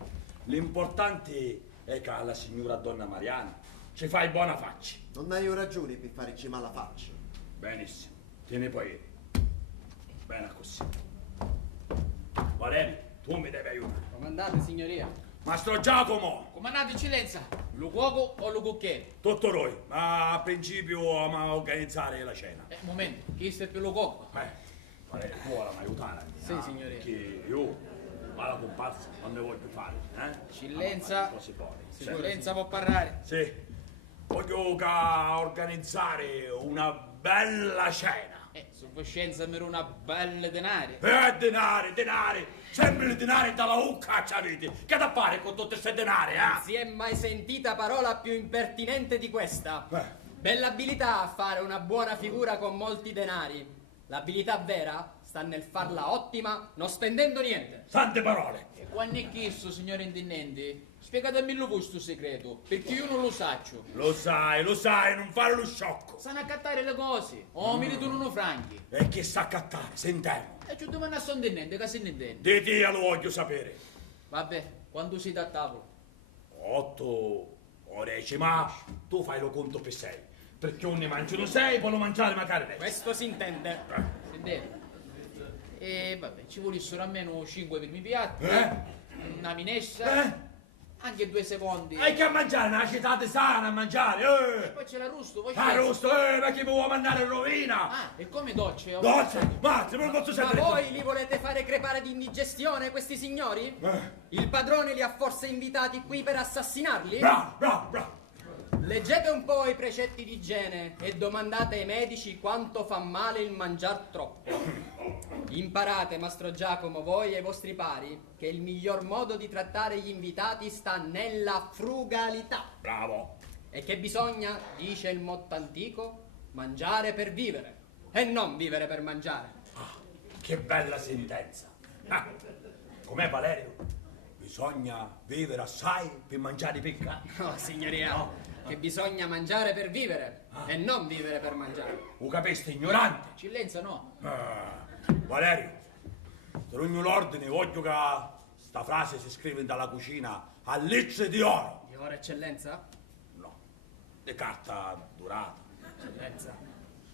L'importante è che alla signora donna Mariana ci fai buona faccia. Non hai ragione per farci mala faccia. Benissimo, tieni poi. Bene così. Valerio, tu mi devi aiutare. Comandate, signoria. Mastro Giacomo! Comandante eccellenza, lo cuoco o lo cucchiere? Tutto noi, ma a principio a organizzare la cena. Momento, chi sta più lo cuoco? Valerio, tu ora mi aiutare. Sì, signorina. Che io, ma la comparsa non ne voglio più fare, Eccellenza, Sì. eccellenza può parlare. Sì, voglio organizzare una bella cena. Su coscienza mi una bella denari. Denari, sempre il denari dalla ucca avete. Che da fare con tutti questi denari, Non si è mai sentita parola più impertinente di questa. Bella abilità a fare una buona figura con molti denari. L'abilità vera sta nel farla ottima, non spendendo niente. Tante parole. E quando è chiesto, signore intendente? Spiegatemi lo vostro segreto, perché io non lo saccio. Lo sai, non fare lo sciocco. Sanno accattare le cose, o mi ritornano franchi. E che sa accattare, sentiamo. E ci devono essere intendente, che se ne intende. Di te lo voglio sapere. Vabbè, quando siete a tavola? 8 o 10, ma tu fai lo conto per 6. Perché uno ne mangiano 6, poi lo mangiare magari 10. Questo si intende. Sentete? E vabbè, ci volessero almeno 5 primi piatti, una minestra, anche 2 secondi. Hai che a mangiare, una città sana a mangiare, Poi c'è l'arrosto, poi Arrosto, ma che mi vuoi mandare in rovina? Ah, e come docce? Docce? Mazza, me lo posso Ma sapere. voi li volete fare crepare di indigestione, questi signori? Il padrone li ha forse invitati qui per assassinarli? Bravo. Leggete un po' i precetti di igiene e domandate ai medici quanto fa male il mangiar troppo. Imparate, Mastro Giacomo, voi e i vostri pari, che il miglior modo di trattare gli invitati sta nella frugalità. Bravo. E che bisogna, dice il motto antico, mangiare per vivere e non vivere per mangiare. Che bella sentenza. Com'è, Valerio? Bisogna vivere assai per mangiare picca. No, signoria, che bisogna mangiare per vivere e non vivere per mangiare. Lo capiste, ignorante? Eccellenza no. Valerio, per ogni ordine voglio che sta frase si scrive dalla cucina a lecce di oro. Di oro, eccellenza? No, di carta durata. Eccellenza.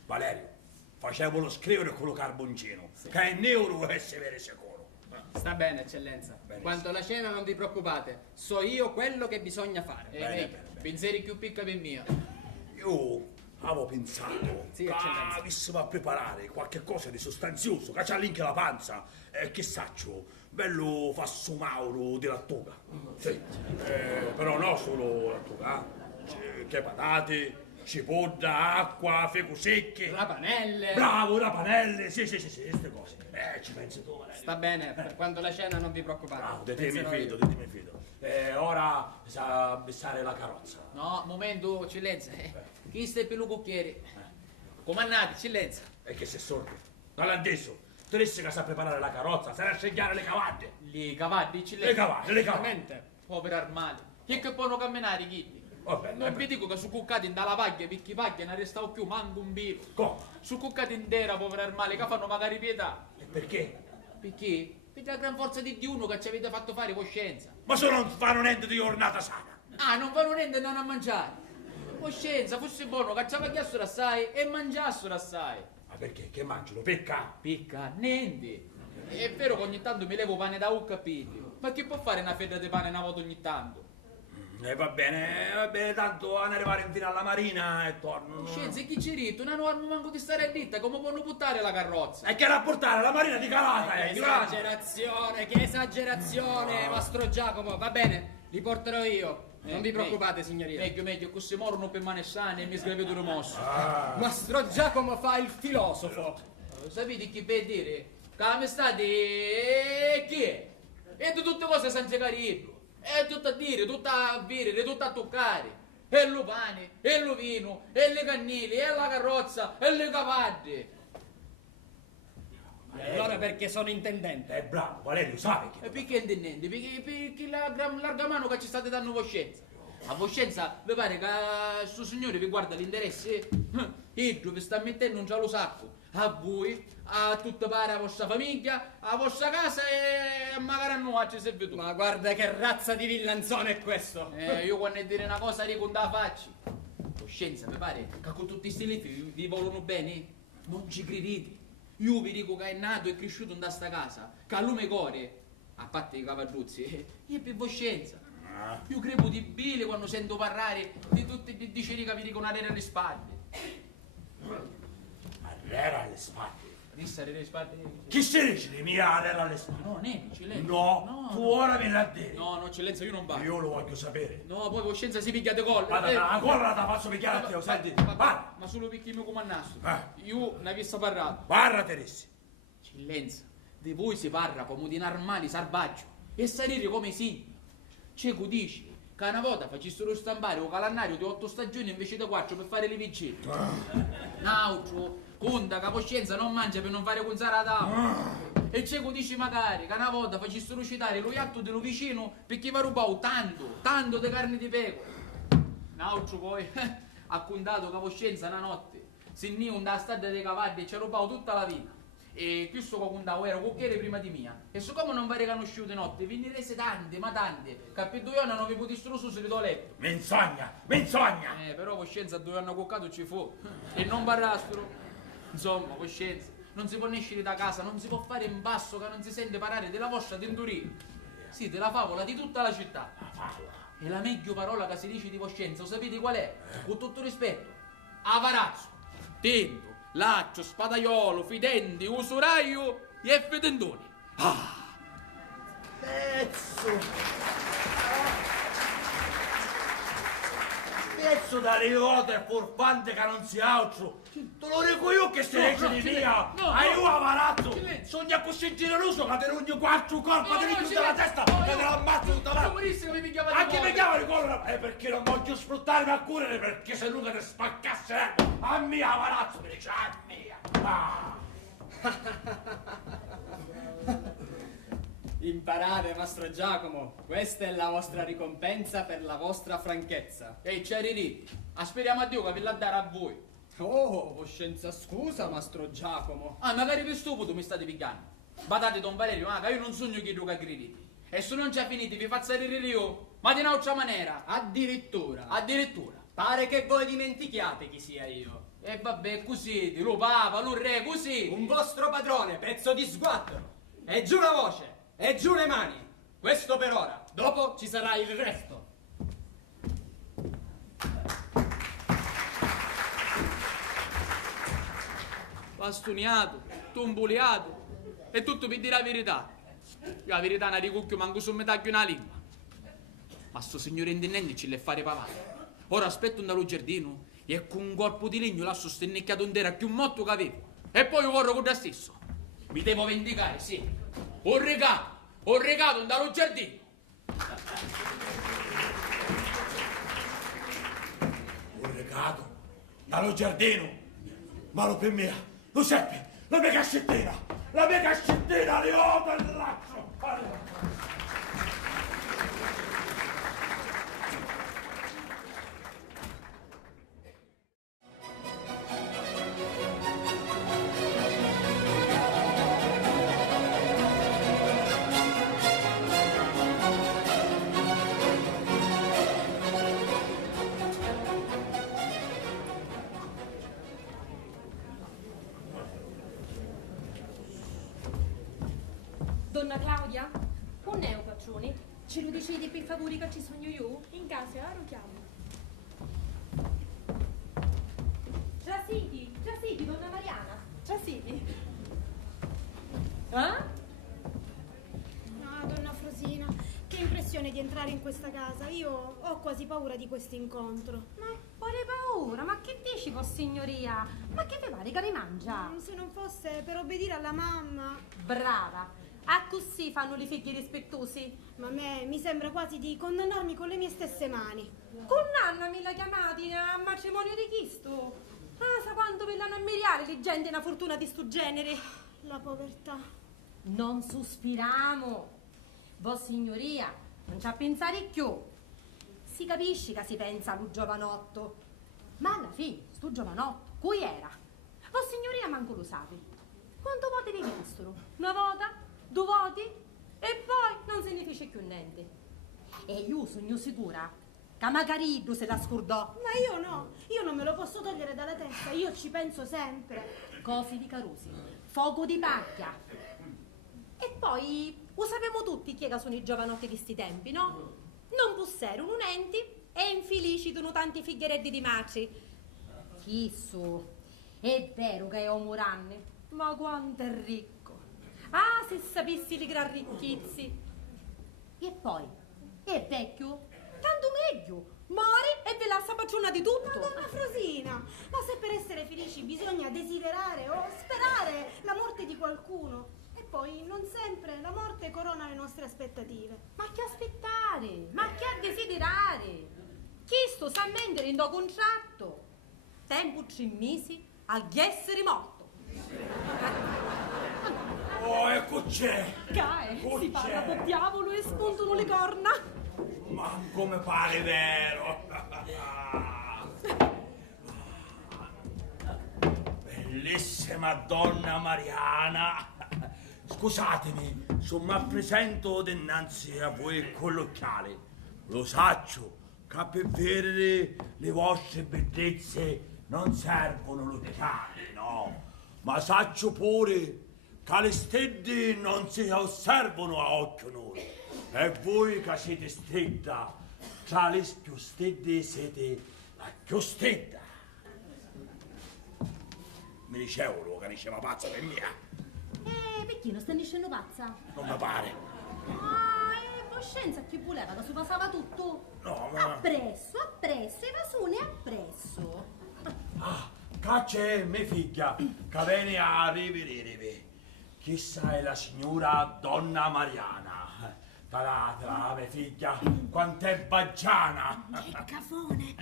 Valerio, facevolo scrivere con lo carboncino, che è in euro e si vede sicuro. Sta bene, eccellenza. Benissimo. Quanto alla cena non vi preoccupate, so io quello che bisogna fare. Bene. Pensieri più picca per mia. Io avevo pensato Sì, che eccellenza. avessimo a preparare qualche cosa di sostanzioso, che c'ha l'inche la panza, che saccio, bello fasso mauro di lattuga. Sì. Però non solo lattuga, che patate, cipolla, acqua, feco secche. Rapanelle. Bravo, rapanelle, sì, queste cose. Ci pensi tu, Valerio. Sta bene, per quanto alla cena non vi preoccupate. Bravo, di te mi Penserò io. fido. Ora bisogna bissare la carrozza. No, momento, eccellenza. Chi sta più lo cucchiere? Comandante, eccellenza. E che sei sordo? Non l'ha detto. Tu dici che sa preparare la carrozza, sa rassegnare le cavate. Le cavalli, eccellenza. Le cavate. Veramente? Poveri armati. Che possono camminare, chi? Vabbè, Non vi dico che su cuccati in dalla paglia, perché paglia non restavo più manco un bilo. Come? Su cuccati intera, poveri armali, che fanno magari pietà. E perché? Perché? Per la gran forza di uno che ci avete fatto fare coscienza. Ma se non fanno niente di giornata sana. Ah, non fanno niente e non a mangiare. Coscienza, fosse buono che ci avvagliassero assai e mangiassero assai. Ma perché? Che mangiano? Pecca? Picca, niente. È vero che ogni tanto mi levo pane da ucca a piglio. Ma chi può fare una fetta di pane una volta ogni tanto? E va bene, tanto a arrivare in fino alla marina e torno. Scienza, e chi ci rito? Non hanno manco di stare a ditta, come possono buttare la carrozza? E che rapportare la marina di calata, Che esagerazione, che esagerazione, Mastro Giacomo. Va bene, li porterò io. Non vi preoccupate, signoria. Meglio, così morono per mani sane e mi sgravedo mosso. Mastro Giacomo fa il filosofo. Sapete chi per dire? Che amistade e chi è? E di tutte cose senza carità. È tutto a dire, tutto a virere, tutto a toccare. E lo pane, e lo vino, e le cannili, e la carrozza, e le cavalli. E allora perché sono intendente? È bravo, Valerio, sai E perché intendente? Perché la larga mano che ci state dando voscenza. A voscenza vi pare che suo signore vi guarda l'interesse? Io vi sta mettendo un giallo sacco. A voi, a tutta pare a vostra famiglia, a vostra casa e magari a noi ci serve tu. Ma guarda che razza di villanzone è questo. Io quando è dire una cosa dico non la faccio. Voscenza, mi pare che con tutti questi lifi vi vogliono bene? Non ci credete. Io vi dico che è nato e cresciuto in questa casa, che a lume core, a parte i cavalluzzi, io più voscenza. Io crepo di bile quando sento parlare di tutti i diceri che vi dicono arere alle spalle. Arrera alle spalle. Disse arere alle spalle. Chi si dice di mia arrera alle spalle? No, ne, eccellenza. No, tu ora vieni a dire. No, eccellenza, io non vado. Io lo voglio sapere. No, poi voscenza si picchia de colla. Guarda, la colla la faccio picchiare a te, lo senti? Va! Ma solo picchino come a nastro. Io ne avessi parlato. Guarda, Teressi. Eccellenza, di voi si parla come di un armali salvaggio e salire come sì. Cieco dici che una volta facessero stampare un calendario di 8 stagioni invece di 4 per fare le vigili. Nautro, conta che coscienza non mangia per non fare conzare la tavola. E Cieco dice magari che una volta facessero citare lo iatto dello vicino perché va rubato tanto di carne di pecora. Nautro poi ha contato che coscienza una notte si niun da strada dei cavalli e ci ha rubato tutta la vita. E questo che contavo era cocchiere prima di mia. E siccome non vi riconosciuto di notte, vi ne rese tante, ma tante, che per 2 anni non vi potessero su se li do letto. Menzogna, menzogna! Però coscienza 2 anni coccato ci fu. E non barrastro. Insomma, coscienza, non si può ne uscire da casa, non si può fare in basso che non si sente parlare della vostra tinturina. Sì, della favola di tutta la città. La favola? E la meglio parola che si dice di coscienza, lo sapete qual è? Con tutto rispetto. Avarazzo, tento, laccio, spadaiolo, fidenti, usuraio e fedendoni. Pezzo da riota e furfante che non si altro. Te lo dico io che se legge di via. Aiuto, avarazzo. Sogna così generoso che te rugno 4 colpi, te rugno tutta la testa e te la ammazzo tutta la... Anche mi chiama di collo. Perché non voglio sfruttarmi a curare, perché se lui che ti spaccasse a mia, avarazzo, mi dice a mia. Imparate, mastro Giacomo, questa è la vostra ricompensa per la vostra franchezza. Ehi, c'eri lì, aspiriamo a Dio che ve la darà a voi. Oh, voscenza scusa, mastro Giacomo. Magari per stupido mi state pigliando. Badate, Don Valerio, che io non sogno chi gioca griditi. E se non ci ha finiti, vi faccio salire io, ma di un'altra maniera. Addirittura. Pare che voi dimentichiate chi sia io. E vabbè, così, lo papa, lo re, così. Un vostro padrone, pezzo di sguattero. E giù la voce, e giù le mani. Questo per ora, dopo ci sarà il resto. Bastoniato, tomboleato, e tutto per dire la verità. Io la verità non ricucchio manco su metà che una lingua. Ma sto signore intendente ci le fare pavare. Ora aspetto dallo giardino e con un corpo di legno lascio stennecchiato in terra più motto che avevo. E poi io vorrò con te stesso. Mi devo vendicare, sì. Ho regato dallo giardino. Ho regato dallo giardino, ma lo per me, lo seppe, la mia cascettina, le ho del laccio. Donna Claudia, un neo faccioni? Ce lo decidi per favore che ci sogno io? In casa, lo chiamo. Trasiti, donna Mariana. Trasiti. Eh? No, donna Frosina, che impressione di entrare in questa casa. Io ho quasi paura di questo incontro. Ma quale paura? Ma che dici, signoria? Ma che vi pare che mi mangia? Se non fosse per obbedire alla mamma. Brava. A così fanno i figli rispettosi. Ma a me mi sembra quasi di condannarmi con le mie stesse mani. Condannami la chiamati a matrimonio di chisto. Sa quanto ve l'hanno ammiriare le gente una fortuna di sto genere. La povertà. Non sospiriamo. Signoria, non ci a pensare più. Si capisce che si pensa allo giovanotto. Ma alla fine, sto giovanotto, cui era? Signoria manco lo sapete. Quanto volte vi chiesto? Una volta? 2 voti? E poi non se ne fece più niente. E io sogno sicura che magari se la scordò. Ma io no, io non me lo posso togliere dalla testa, io ci penso sempre. Cosi di carusi, fuoco di pacchia. E poi Lo sappiamo tutti chi è che sono i giovanotti di sti tempi, no? Non busserono unenti e infelicitano tanti figheretti di maci. Chisso, è vero che è omuranne, ma quanto è ricco. Ah, se sapessi di gran ricchizzi. E poi, è vecchio? Tanto meglio. Muore e ve la sapacciona di tutto. Ma donna Frosina, ma se per essere felici bisogna desiderare o sperare la morte di qualcuno. E poi non sempre la morte corona le nostre aspettative. Ma che aspettare? Ma che a desiderare? Chi sto sa mendere in do contratto? Tempo 3 mesi a essere morto. Oh, ecco c'è! Cae, Oh, si parla c'è. con diavolo e spuntano le corna. Ma come pare vero! Bellissima donna Mariana! Scusatemi, se mi presento dinanzi a voi colloquiali. Lo saccio che per vedere le vostre bellezze non servono locali, no? Ma saccio pure che le stelle non si osservano a occhio nudo. E voi che siete stella, tra le più stelle siete la più stella. Mi dicevano che diceva pazza per mia. Perché non sta dicendo pazza? Non mi pare. Ah, e coscienza chi voleva che si passava tutto? No, ma... Appresso, i vasone appresso. Ah, c'è mia figlia che viene a riverirvi. Chissà è la signora donna Mariana. Tra mia figlia, quant'è baggiana. Che cafone.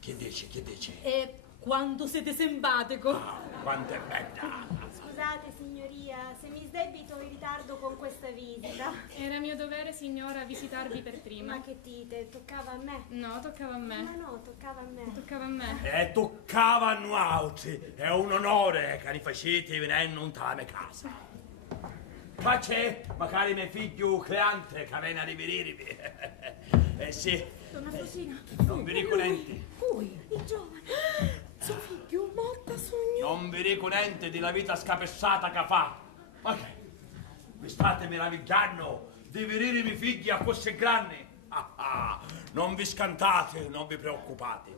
Che dice? E quando siete simpatico? Ah, quanto è bella. Scusate signoria, se mi sdebito in ritardo con questa visita. Era mio dovere, signora, visitarvi per prima. Ma che dite, toccava a me? No, toccava a me. Ma no, toccava a me. Toccava a me. E toccava a noi altri. È un onore che ne facete venendo in tale casa. Ma c'è, magari mio figlio Cleante che viene a riverirvi. Sì. Donna Frosina. Non vi riconenti. Cui? Il giovane. Suo figlio, molta sogno. Non vi riconente della vita scapezzata che fa. Ma che? Vi state meravigliando di vedere i miei figli a così grandi? Non vi scantate, non vi preoccupate.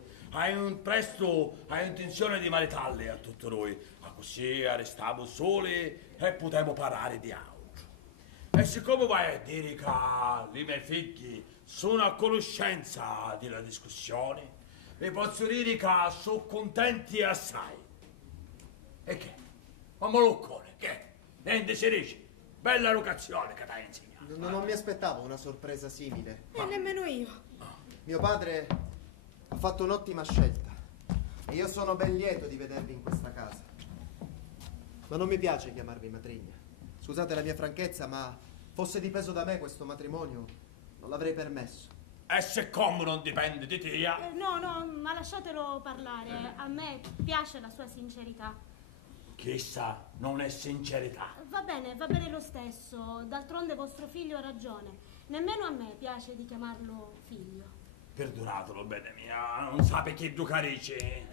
Presto hai intenzione di maritarli a tutti noi. Ma così restiamo soli e potremo parlare di altro. E siccome vai a dire che i miei figli sono a conoscenza della discussione, vi posso dire che sono contenti assai. E che? Ma moluccone, che? Niente si dice. Bella locazione che ti hai insegnato. Non mi aspettavo una sorpresa simile. E nemmeno io. Mio padre ha fatto un'ottima scelta e io sono ben lieto di vedervi in questa casa. Ma non mi piace chiamarvi matrigna. Scusate la mia franchezza, ma fosse dipeso da me questo matrimonio, non l'avrei permesso. E se come non dipende di te? No, ma lasciatelo parlare. A me piace la sua sincerità. Chissà, non è sincerità. Va bene lo stesso. D'altronde vostro figlio ha ragione. Nemmeno a me piace di chiamarlo figlio. Perdonatelo, bene mia, non sa perché educarici.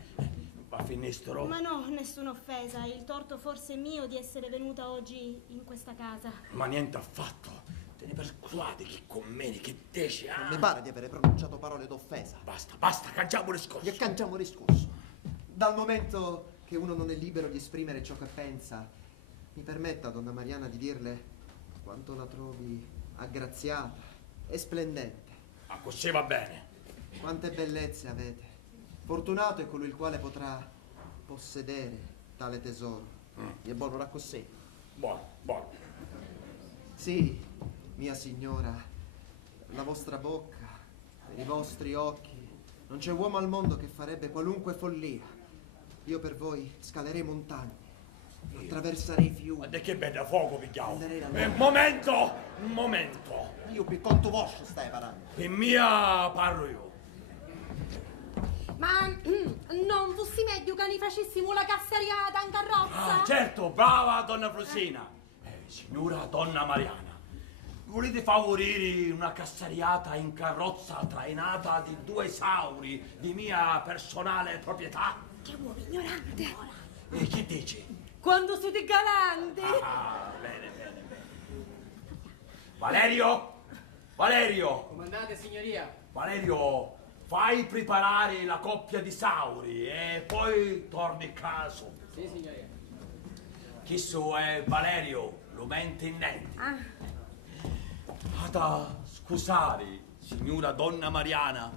Va finistero. Ma no, nessuna offesa. Il torto forse è mio di essere venuta oggi in questa casa. Ma niente affatto. Te ne persuadi che commeni, che dici, Non mi pare di avere pronunciato parole d'offesa. Basta, cangiamo discorso. Che cangiamo discorso. Dal momento che uno non è libero di esprimere ciò che pensa, mi permetta, donna Mariana, di dirle quanto la trovi aggraziata e splendente. Ma così va bene. Quante bellezze avete. Fortunato è colui il quale potrà possedere tale tesoro. E buono raccossè. Buono. Sì, mia signora, la vostra bocca, per i vostri occhi, non c'è uomo al mondo che farebbe qualunque follia. Io per voi scalerei montagne, attraverserei fiumi. Ma che bella fuoco pigliamo. Prenderei la Un momento. Io per conto vostro stai parlando. In mia parlo io. Ma non fossi meglio che ne facessimo la cassariata in carrozza? Ah, certo, brava donna Frosina. Signora donna Mariana, volete favorire una cassariata in carrozza trainata di 2 esauri di mia personale proprietà? Che uomo ignorante. E che dici? Quando siete galanti. Ah, bene. Valerio! Valerio! Comandante, signoria. Valerio, fai preparare la coppia di Sauri e poi torni a casa. Sì, signoria. Questo è Valerio, lo mente in nente. Scusate, signora donna Mariana,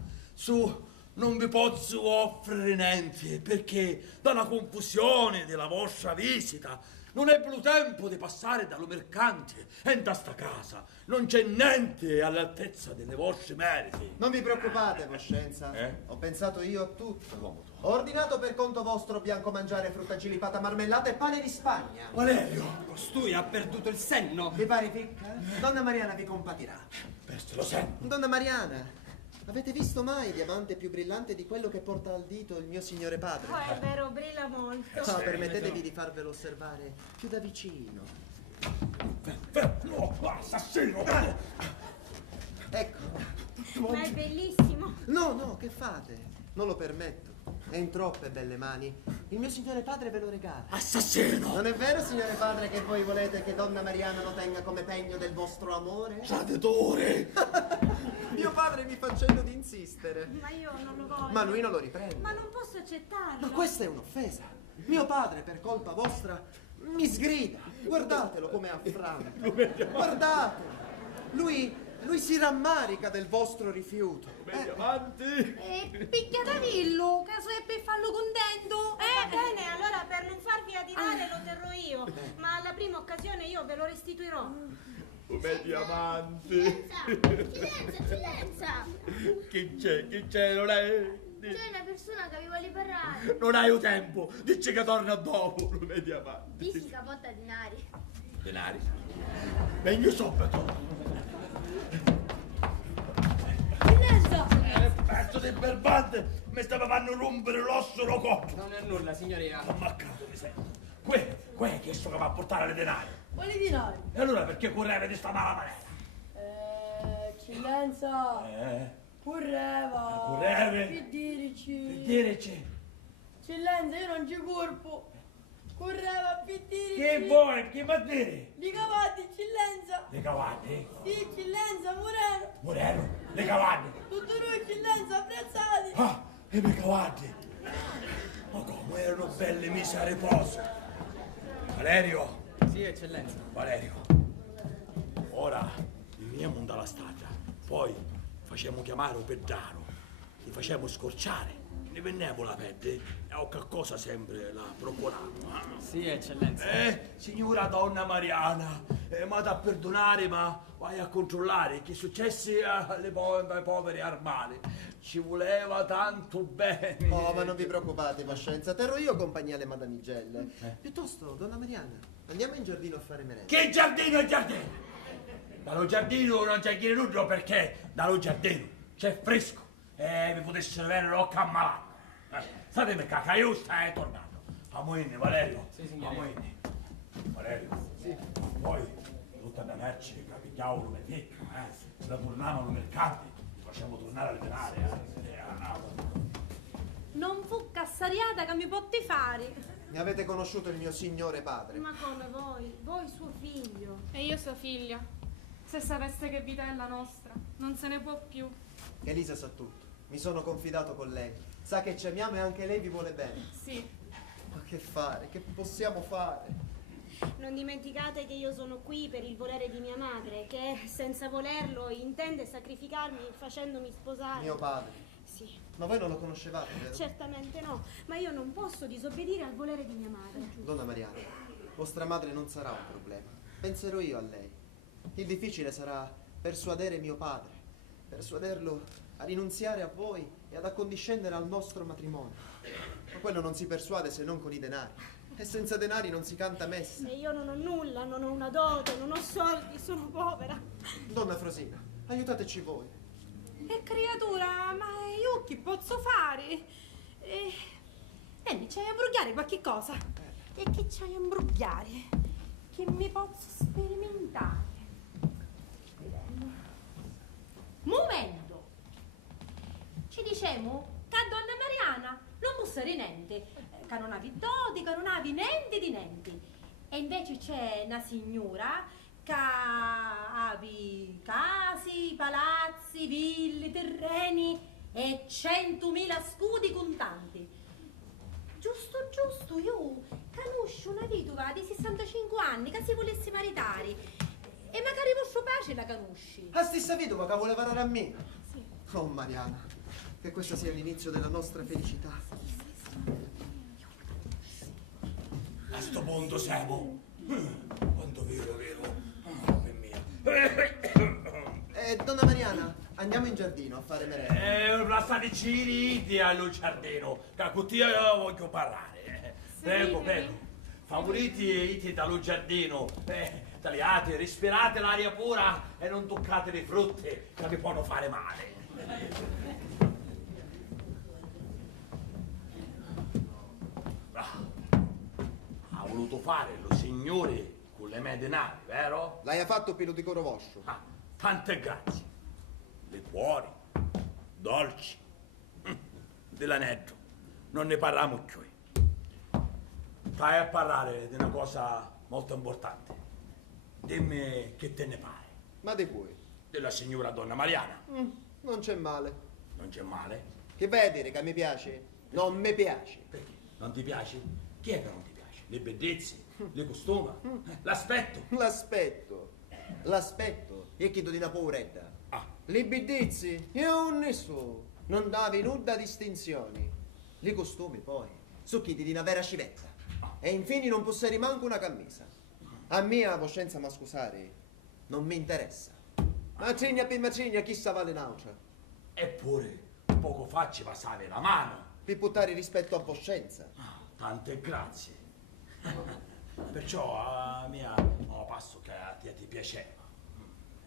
non vi posso offrire niente perché dalla confusione della vostra visita non ebbe tempo di passare dallo mercante e in sta casa non c'è niente all'altezza delle vostre meriti. Non vi preoccupate, Voscenza. Ho pensato io a tutto. Ho ordinato per conto vostro bianco mangiare, frutta gilipata, marmellata e pane di Spagna. Valerio! Costui ha perduto il senno. Vi pare picca? Donna Mariana vi compatirà. Perso lo senno. Donna Mariana, avete visto mai diamante più brillante di quello che porta al dito il mio signore padre? Oh, è vero, brilla molto. No, permettetevi di farvelo osservare più da vicino. No, assassino! Ecco. Ma è bellissimo. No, che fate? Non lo permetto. È in troppe belle mani. Il mio signore padre ve lo regala. Assassino! Non è vero, signore padre, che voi volete che donna Mariana lo tenga come pegno del vostro amore? Traditore! Mio padre mi fa cenno di insistere. Ma io non lo voglio. Ma lui non lo riprende. Ma non posso accettarlo. Ma questa è un'offesa. Mio padre, per colpa vostra, mi sgrida. Guardatelo come è affranto. Guardatelo. Lui si rammarica del vostro rifiuto. Avanti! Picchiatavillo, caso è per farlo contento. Va bene, allora per non farvi adirare lo terrò io. Ma alla prima occasione io ve lo restituirò. Come diamanti! Silenza! Chi c'è? Non è... C'è una persona che vi vuole parlare. Non hai tempo! Dici che torna dopo! Come diamanti! Dici capotta denari. Denari? Vengo subito! Pezzo di berbante! Mi stava fanno rompere l'osso lo cocco! Non è nulla, signoria. Ammaccato mi sento! Qui è questo che va a portare le denari! Quali dinari? E allora perché correva di sta mala maniera? Eccellenza! Correva! Correve? Che dirici? Che dirici? Eccellenza, io non ci corpo! Correva, che dirici? Che vuoi? Che va a dire? Li cavati, eccellenza! Le cavalli? Sì, eccellenza, Moreno! Moreno? Le cavalli? Tutto noi, eccellenza, apprezzati! Ah, e le cavalli! Ma come erano belle mise a riposo! Valerio! Sì, eccellenza. Valerio, ora veniamo dalla strada, poi facciamo chiamare un peddano, li facciamo scorciare, ne venniamo la pelle e o qualcosa sempre la procuriamo. Sì, eccellenza. Signora donna Mariana, ma da perdonare, ma vai a controllare che successe ai poveri armali. Ci voleva tanto bene. Oh, ma non vi preoccupate, Voscenza, terrò io compagnia alle madamigelle. Piuttosto, donna Mariana, andiamo in giardino a fare merenda. Che giardino è giardino? Dallo giardino non c'è chi nulla perché dallo giardino c'è fresco e vi potesse avere l'occhio ammalato. State per cacaiusta è tornato. Amoine, Valerio. Sì, signore. Amoine. Valerio. Sì. Poi tutta la merce che capigliamo come vecchio, la tornavano al mercato, facciamo tornare alle denari. Non fu cassariata che mi potti fare. Ne avete conosciuto il mio signore padre? Ma come voi? Voi suo figlio. E io sua figlia. Se sapeste che vita è la nostra, non se ne può più. Elisa sa tutto. Mi sono confidato con lei. Sa che ci amiamo e anche lei vi vuole bene. Sì. Ma che fare? Che possiamo fare? Non dimenticate che io sono qui per il volere di mia madre, che senza volerlo intende sacrificarmi facendomi sposare. Mio padre. Sì. Ma voi non lo conoscevate, vero? Certamente no, ma io non posso disobbedire al volere di mia madre. Donna Mariana, vostra madre non sarà un problema. Penserò io a lei. Il difficile sarà persuadere mio padre, persuaderlo a rinunziare a voi e ad accondiscendere al nostro matrimonio. Ma quello non si persuade se non con i denari. E senza denari non si canta messa. E io non ho nulla, non ho una dote, non ho soldi, sono povera. Donna Frosina, aiutateci voi. E creatura, ma io che posso fare? Mi c'hai a imbrugliare qualche cosa? E che c'hai a imbrugliare? Che mi posso sperimentare? Momento! Ci diciamo che a donna Mariana non può essere niente, che non avevi doti, che non avevi niente di niente. E invece c'è una signora avi casi, palazzi, ville, terreni e 100.000 scudi contanti. Giusto, io conosco una vedova di 65 anni che si volesse maritare e magari vostro pace la conosci. La stessa vedova che voleva dare a me. Sì. Oh Mariana, che questo sia l'inizio della nostra felicità. A sto punto siamo. Quanto vero. Per mia. Donna Mariana, andiamo in giardino a fare merenda. Lasciateci riti allo giardino, che con te io voglio parlare. Prego. Favoriti iti dallo giardino. Tagliate, respirate l'aria pura e non toccate le frutte che vi possono fare male. Ha voluto fare lo signore con le mie denari, vero? L'hai fatto pieno di corovoscio. Tante grazie. Liquori, dolci, dell'aneddo. Non ne parliamo più. Stai a parlare di una cosa molto importante. Dimmi che te ne pare. Ma di cui? Della signora donna Mariana. Non c'è male. Non c'è male? Che vai a dire che mi piace? Non mi piace. Perché? Non ti piace? Chi è che non ti piace? Le bellezze? Le costumi? L'aspetto? L'aspetto? Io chiedo di una poveretta. Le bellezze? Io nessuno. Non davi nulla distinzioni. Le costumi poi. So chiedi di una vera civetta. E infine non possedere manco una camisa. A mia coscienza, ma scusare, non mi interessa. Macigna per macigna, chissà vale naucia. Eppure, poco fa ci passare la mano. Per buttare rispetto a coscienza. Tante grazie. Perciò a mia passo che a te ti piaceva.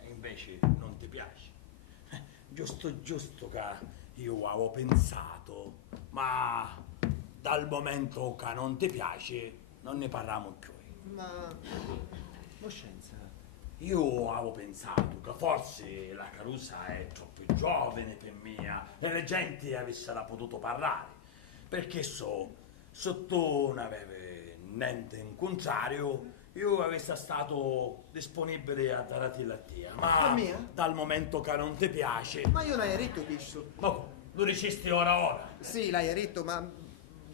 E invece non ti piace. Giusto che io avevo pensato, ma dal momento che non ti piace, non ne parliamo più. Ma coscienza. Io avevo pensato che forse la Carusa è troppo giovane per mia e le genti avessero potuto parlare, perché sotto non aveva niente in contrario, io avessi stato disponibile a darti la tia, ma dal momento che non ti piace. Ma io l'hai detto questo. Ma lo dicesti ora? Sì, l'hai detto, ma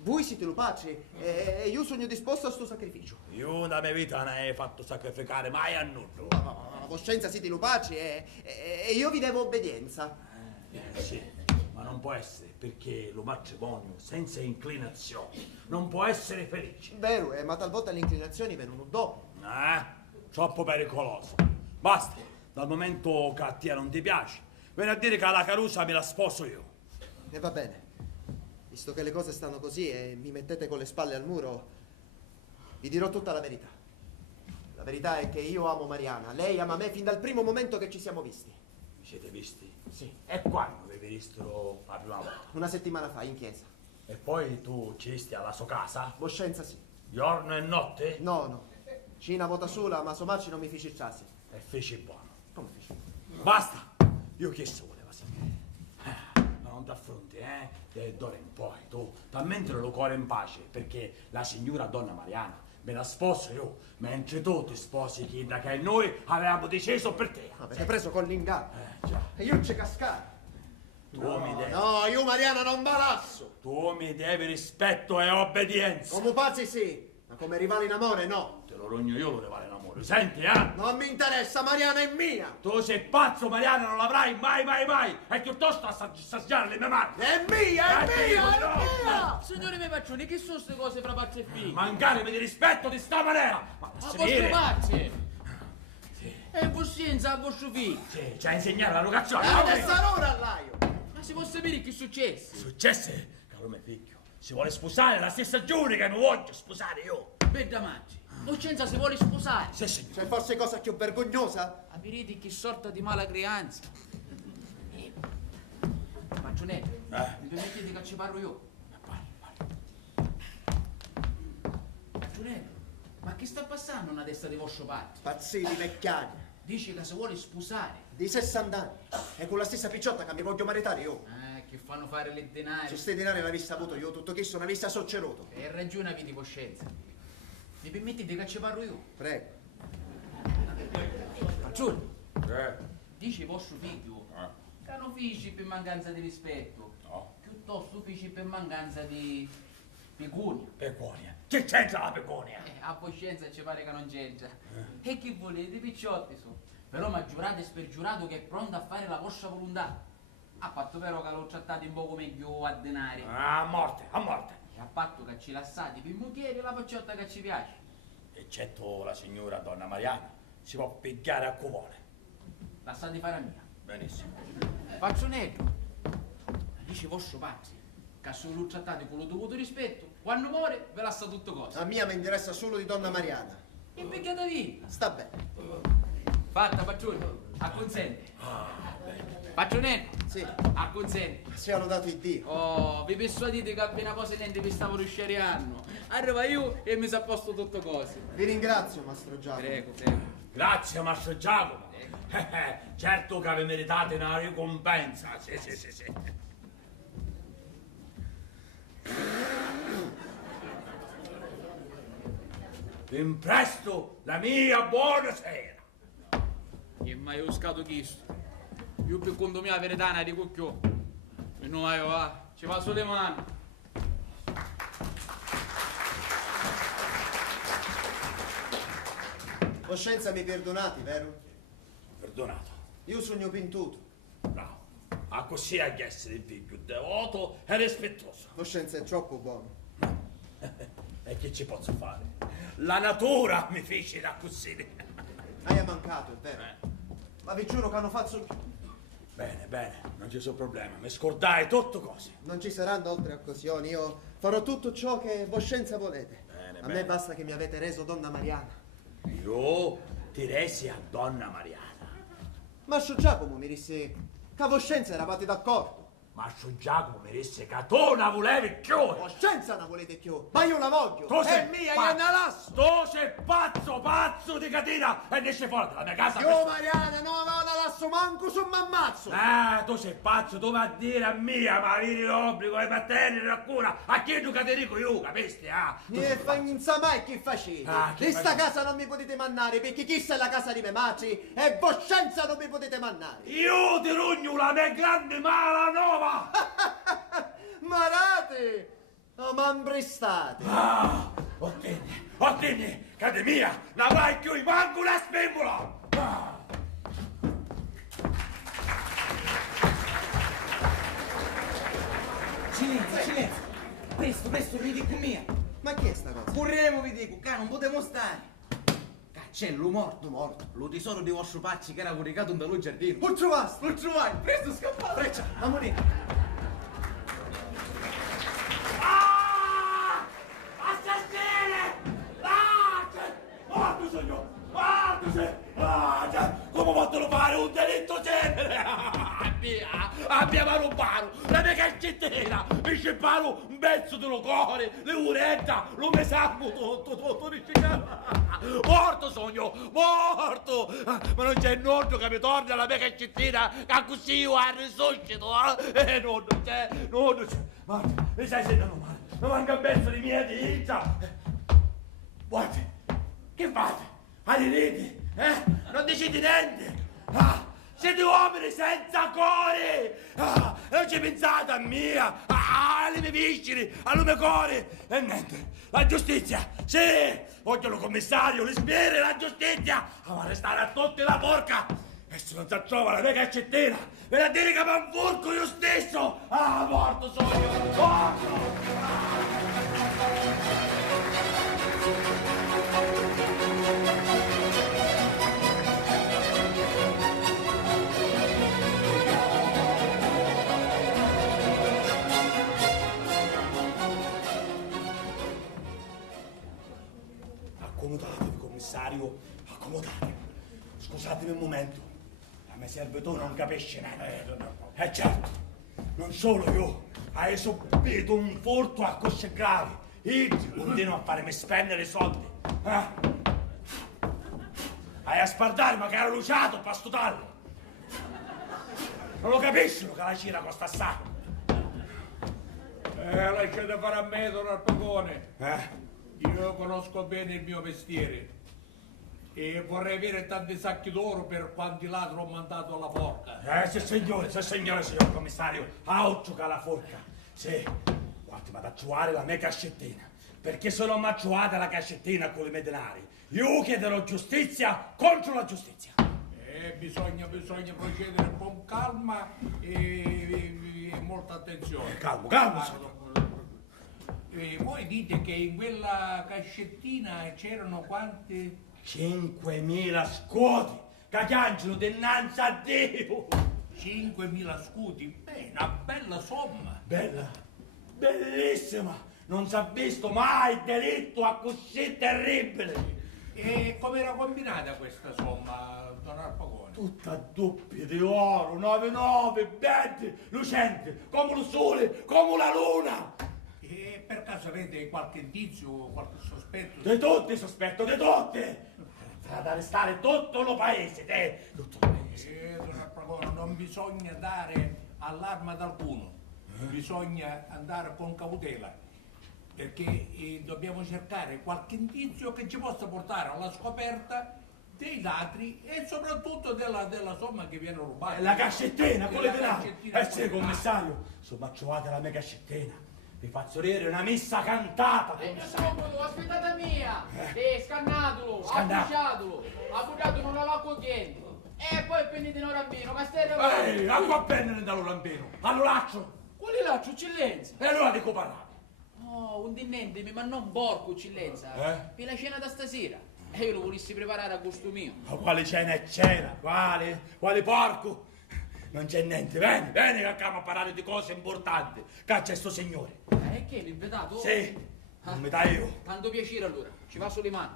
voi siete lo pace e io sono disposto a sto sacrificio. Io nella mia vita non hai fatto sacrificare mai a nulla. La coscienza siete lo pace e io vi devo obbedienza. Sì, ma non può essere, perché lo matrimonio senza inclinazioni non può essere felice. Vero, ma talvolta le inclinazioni vengono dopo. Troppo pericoloso. Basta, dal momento che a te non ti piace, vieni a dire che alla Carusa me la sposo io. E va bene. Visto che le cose stanno così e mi mettete con le spalle al muro, vi dirò tutta la verità. La verità è che io amo Mariana, lei ama me fin dal primo momento che ci siamo visti. Vi siete visti? Sì. E quando vi visto la prima volta? Una settimana fa, in chiesa. E poi tu ci sti alla sua casa? Coscienza sì. Giorno e notte? No. Cina vota sola, ma somacci non mi feci trasi. E feci buono. Come feci? Basta! Io che se voleva sapere? Ma non t'affronti, E d'ora in poi tu t'ammettere lo cuore in pace, perché la signora donna Mariana me la sposo io, mentre tu ti sposi chi da che noi avevamo deciso per te. Avete preso con l'inganno. Già. E io ci cascare. No, io Mariana non balasso. Tu mi devi rispetto e obbedienza. Come pazzi sì, ma come rivale in amore no. Te lo rogno io, lo rivale in amore. Senti, Non mi interessa, Mariana è mia. Tu sei pazzo, Mariana, non l'avrai mai. E piuttosto assaggiare le mie mani. È mia. Signore miei paccioni, che sono queste cose fra pazzi e figli? Mancarmi di rispetto di sta maniera. Ma vostro pazzi! Sì. È impossienza a vostro figlio. Sì, ci ha insegnato la locazione. Adesso allora allaio. Ma si può sapere che è successo? Successe, caro mio figlio, si vuole sposare la stessa giorno che mi voglio sposare io. Per damangi, Coscienza si vuole sposare. Sì, signore. C'è forse cosa più vergognosa? Capirete che sorta di mala creanza. Magionetto, mi permettete che ci parlo io? Magionetto, ma che sta passando nella testa di vostro padre? Pazzini meccani. Dice che si vuole sposare. Di 60 anni. E con la stessa picciotta che mi voglio maritare io. Che fanno fare le denari. Se ste denari l'avessi avuto io, tutto che sono avessi socceruto. E ragione avete coscienza. Mi permettete che ci parlo io? Prego. Paccione, dici vostro figlio che non fici per mancanza di rispetto, No. piuttosto fici per mancanza di pecunia. Peconia. Che c'entra la peconia? A coscienza ci pare che non c'entra. E che volete, picciotti su? Però mi ha giurato e spergiurato che è pronto a fare la vostra volontà. A patto però che l'ho trattato un poco meglio a denari. A morte, a morte. E a patto che ci lassate per motiere la pacciotta che ci piace. Eccetto la signora donna Mariana, si può pigliare a covone. Lasciate fare a mia. Benissimo. Pazzonetto, dice vostro pazzi, che se lo trattate con lo dovuto rispetto, quando muore ve la sa tutto cosa. A mia mi interessa solo di donna Mariana. E picchiata via. Sta bene. Fatta, Paccione, acconsente. Paccionetto, Sì, acconsente. sia lodato il Dio. Oh, vi persuadite che appena cosa niente vi stavo risciariando. Arriva io e mi sa a posto tutto cose. Vi ringrazio, Mastro Giacomo. Prego, prego. Grazie, Mastro Giacomo. Certo che vi meritate una ricompensa. Sì. In presto la mia buonasera. E mai uscato chisto. Io per conto mia verità di cucchio. E non va, ci va sulle mani. Coscienza mi perdonati, vero? Perdonato. Io sogno pintuto. Bravo. A così hai che essere il figlio devoto e rispettoso. Coscienza è troppo buono. E che ci posso fare? La natura mi fece da così. Hai mancato, è vero? Ma vi giuro che hanno fatto... Bene, non ci sono problemi. Mi scordai tutto cose. Non ci saranno altre occasioni. Io farò tutto ciò che Voscenza volete. A me basta che mi avete reso donna Mariana. Io ti resi a donna Mariana. Mastro Giacomo mi disse che a Voscenza eravate d'accordo. Mastro Giacomo mi disse che tu non volevi più. Voscenza non volete più, ma io la voglio. Tu sei è mia, pazzo. io ne lasso. Tu sei pazzo di catena e esci fuori dalla mia casa. Io Mariana non la lasso manco se m'ammazzo. Tu sei pazzo, tu vai a dire a mia, ma avere l'obbligo di mantenere la cura a chi tu che ti dico io, capisti? E non sa mai che facete. Che In sta facete? casa non mi potete mannare perché chissà è la casa di me madri e Voscenza non mi potete mannare. Io ti rugno la mia grande mala nuova. Marate! Oh, mambristate! Ottieni, che di mia, non avrai più manco una spembola! Silenzio! Presto, vi dico mia! Ma che è sta cosa? Corremo, vi dico, che non potevo stare! Cancello morto! Lo tesoro di vostro pazzi che era coricato da lui giardino! Lo trovaste? Lo trovai! Presto, scappate! Freccia, la moneta! Morto signor! Come possono fare un delitto genere? Abbiamo rubato la mia calcettera, mi scippato un pezzo dello cuore, le uretta, lo mesammo tutto morto sogno, morto! Ma non c'è nonno che mi torna la mia calcettera, che così io risuscito, non c'è. Guarda, mi stai sentendo male, mi manca un pezzo di mia ditta. Guarda, che fate? All'inizio, non decidi niente! Siete uomini senza cuore! Non ci pensate a mia! Alle mie viscere, al mio cuore! E niente! La giustizia! Sì! Voglio il commissario, le spiere, la giustizia! Ma restare a tutti la porca! E se non si trova la mia calcettera, viene a dire che mi infurco io stesso! Morto sono io! Morto! Accomodatevi, commissario, accomodatevi. Scusatemi un momento, a me servitore non capisce niente. Certo, non solo io, hai subito un furto a cosce gravi. Io continuo a farmi spendere i soldi. Hai a spardarmi che era luciato per stutarlo. Non lo capiscono che la cira costa assai. Lasciate fare a me, don Arpagone. Io conosco bene il mio mestiere. E vorrei avere tanti sacchi d'oro per quanti ladri ho mandato alla forca. Sì signore, signor commissario. Aucciuca la forca. Sì, quanti vado a trovare la mia cascettina. Perché se non mi ha trovata la cascettina con i miei denari, io chiederò giustizia contro la giustizia. Bisogna procedere con calma e molta attenzione. Calmo. Voi dite che in quella cascettina c'erano quanti? 5.000 scudi che chiangano dinanzi a Dio. 5.000 scudi? Una bella somma. Bella, bellissima. Non si è visto mai delitto a così terribile. E come era combinata questa somma, don Arpagone? Tutta doppia di oro, 99, verde, lucente, come il sole, come la luna. E per caso avete qualche indizio, qualche sospetto? Di tutti sospetto, di tutti. Ad arrestare tutto il paese, tutto il paese. Don Arpagone, non bisogna dare allarme ad alcuno. Bisogna andare con cautela. Perché dobbiamo cercare qualche indizio che ci possa portare alla scoperta dei ladri e soprattutto della somma che viene rubata. La cascettina, con le denari. Sì, denari. commissario, insomma, trovate la mia cascettina. Vi faccio dire una messa cantata, commissario. Aspettate mia! Scannatelo, Scannato. appoggiatelo all'acqua corrente. E poi prendete un rambino, castello. Acqua bene dallo lambino, allo laccio. Quale laccio, eccellenza? E allora dico parlare. Oh, un dinente mi mandò un porco, eccellenza. Per la cena da stasera. E io lo volessi preparare a gusto mio. Ma quale cena è cena? Quale porco? Non c'è niente, vieni che andiamo a parlare di cose importanti. Caccia sto signore. E che, l'invitato? Sì, non mi dai io. Tanto piacere allora, ci va sulle mani.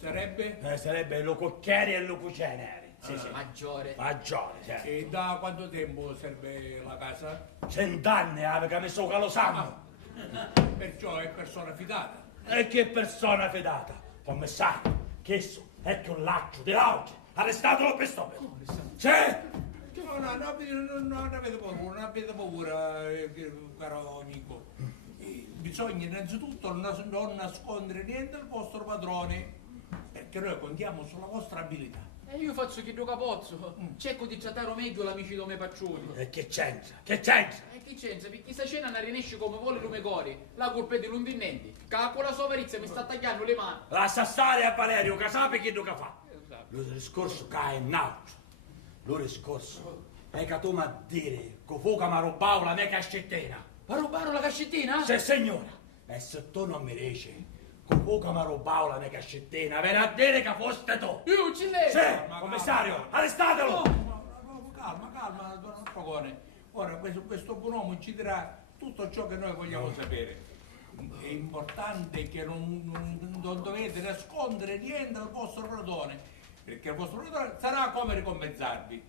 Sarebbe? Sarebbe lo cocchieri e lo cucineri. Sì. Maggiore, sì. E da quanto tempo serve la casa? 100 anni, che mi so che lo sanno. Perciò è persona fidata. E che persona fidata? Commissario, che so, è che un laccio di lauce. Arrestatelo per stopero. Sì. Non avete paura, caro amico. Bisogna innanzitutto non nascondere niente al vostro padrone, perché noi contiamo sulla vostra abilità. E io faccio chi capozzo. Cerco di trattare meglio l'amici come paccioni. E che c'entra? E che c'entra? Perché sta cena non rinesce come vuole lume cori. La colpa è di l'undinenti. Che con la sua avarizia mi sta tagliando le mani. Lascia stare a Valerio, che sapete che lo fa. Lo discorso che è in alto. Lo discorso è che tu mi a dire che fu che mi rubavo la mia cascettina. Ma rubarono la cascettina? Sì, signora. E se tu non mi dici che fu che mi rubavo la mia cascettina, viene a dire che foste tu. Io, Cilletto. Sì, commissario, arrestatelo. Calma, don Arpagone. Ora, questo buon uomo ci dirà tutto ciò che noi vogliamo sapere. È importante che non dovete nascondere niente al vostro padrone, perché il vostro padrone sarà come ricompensarvi.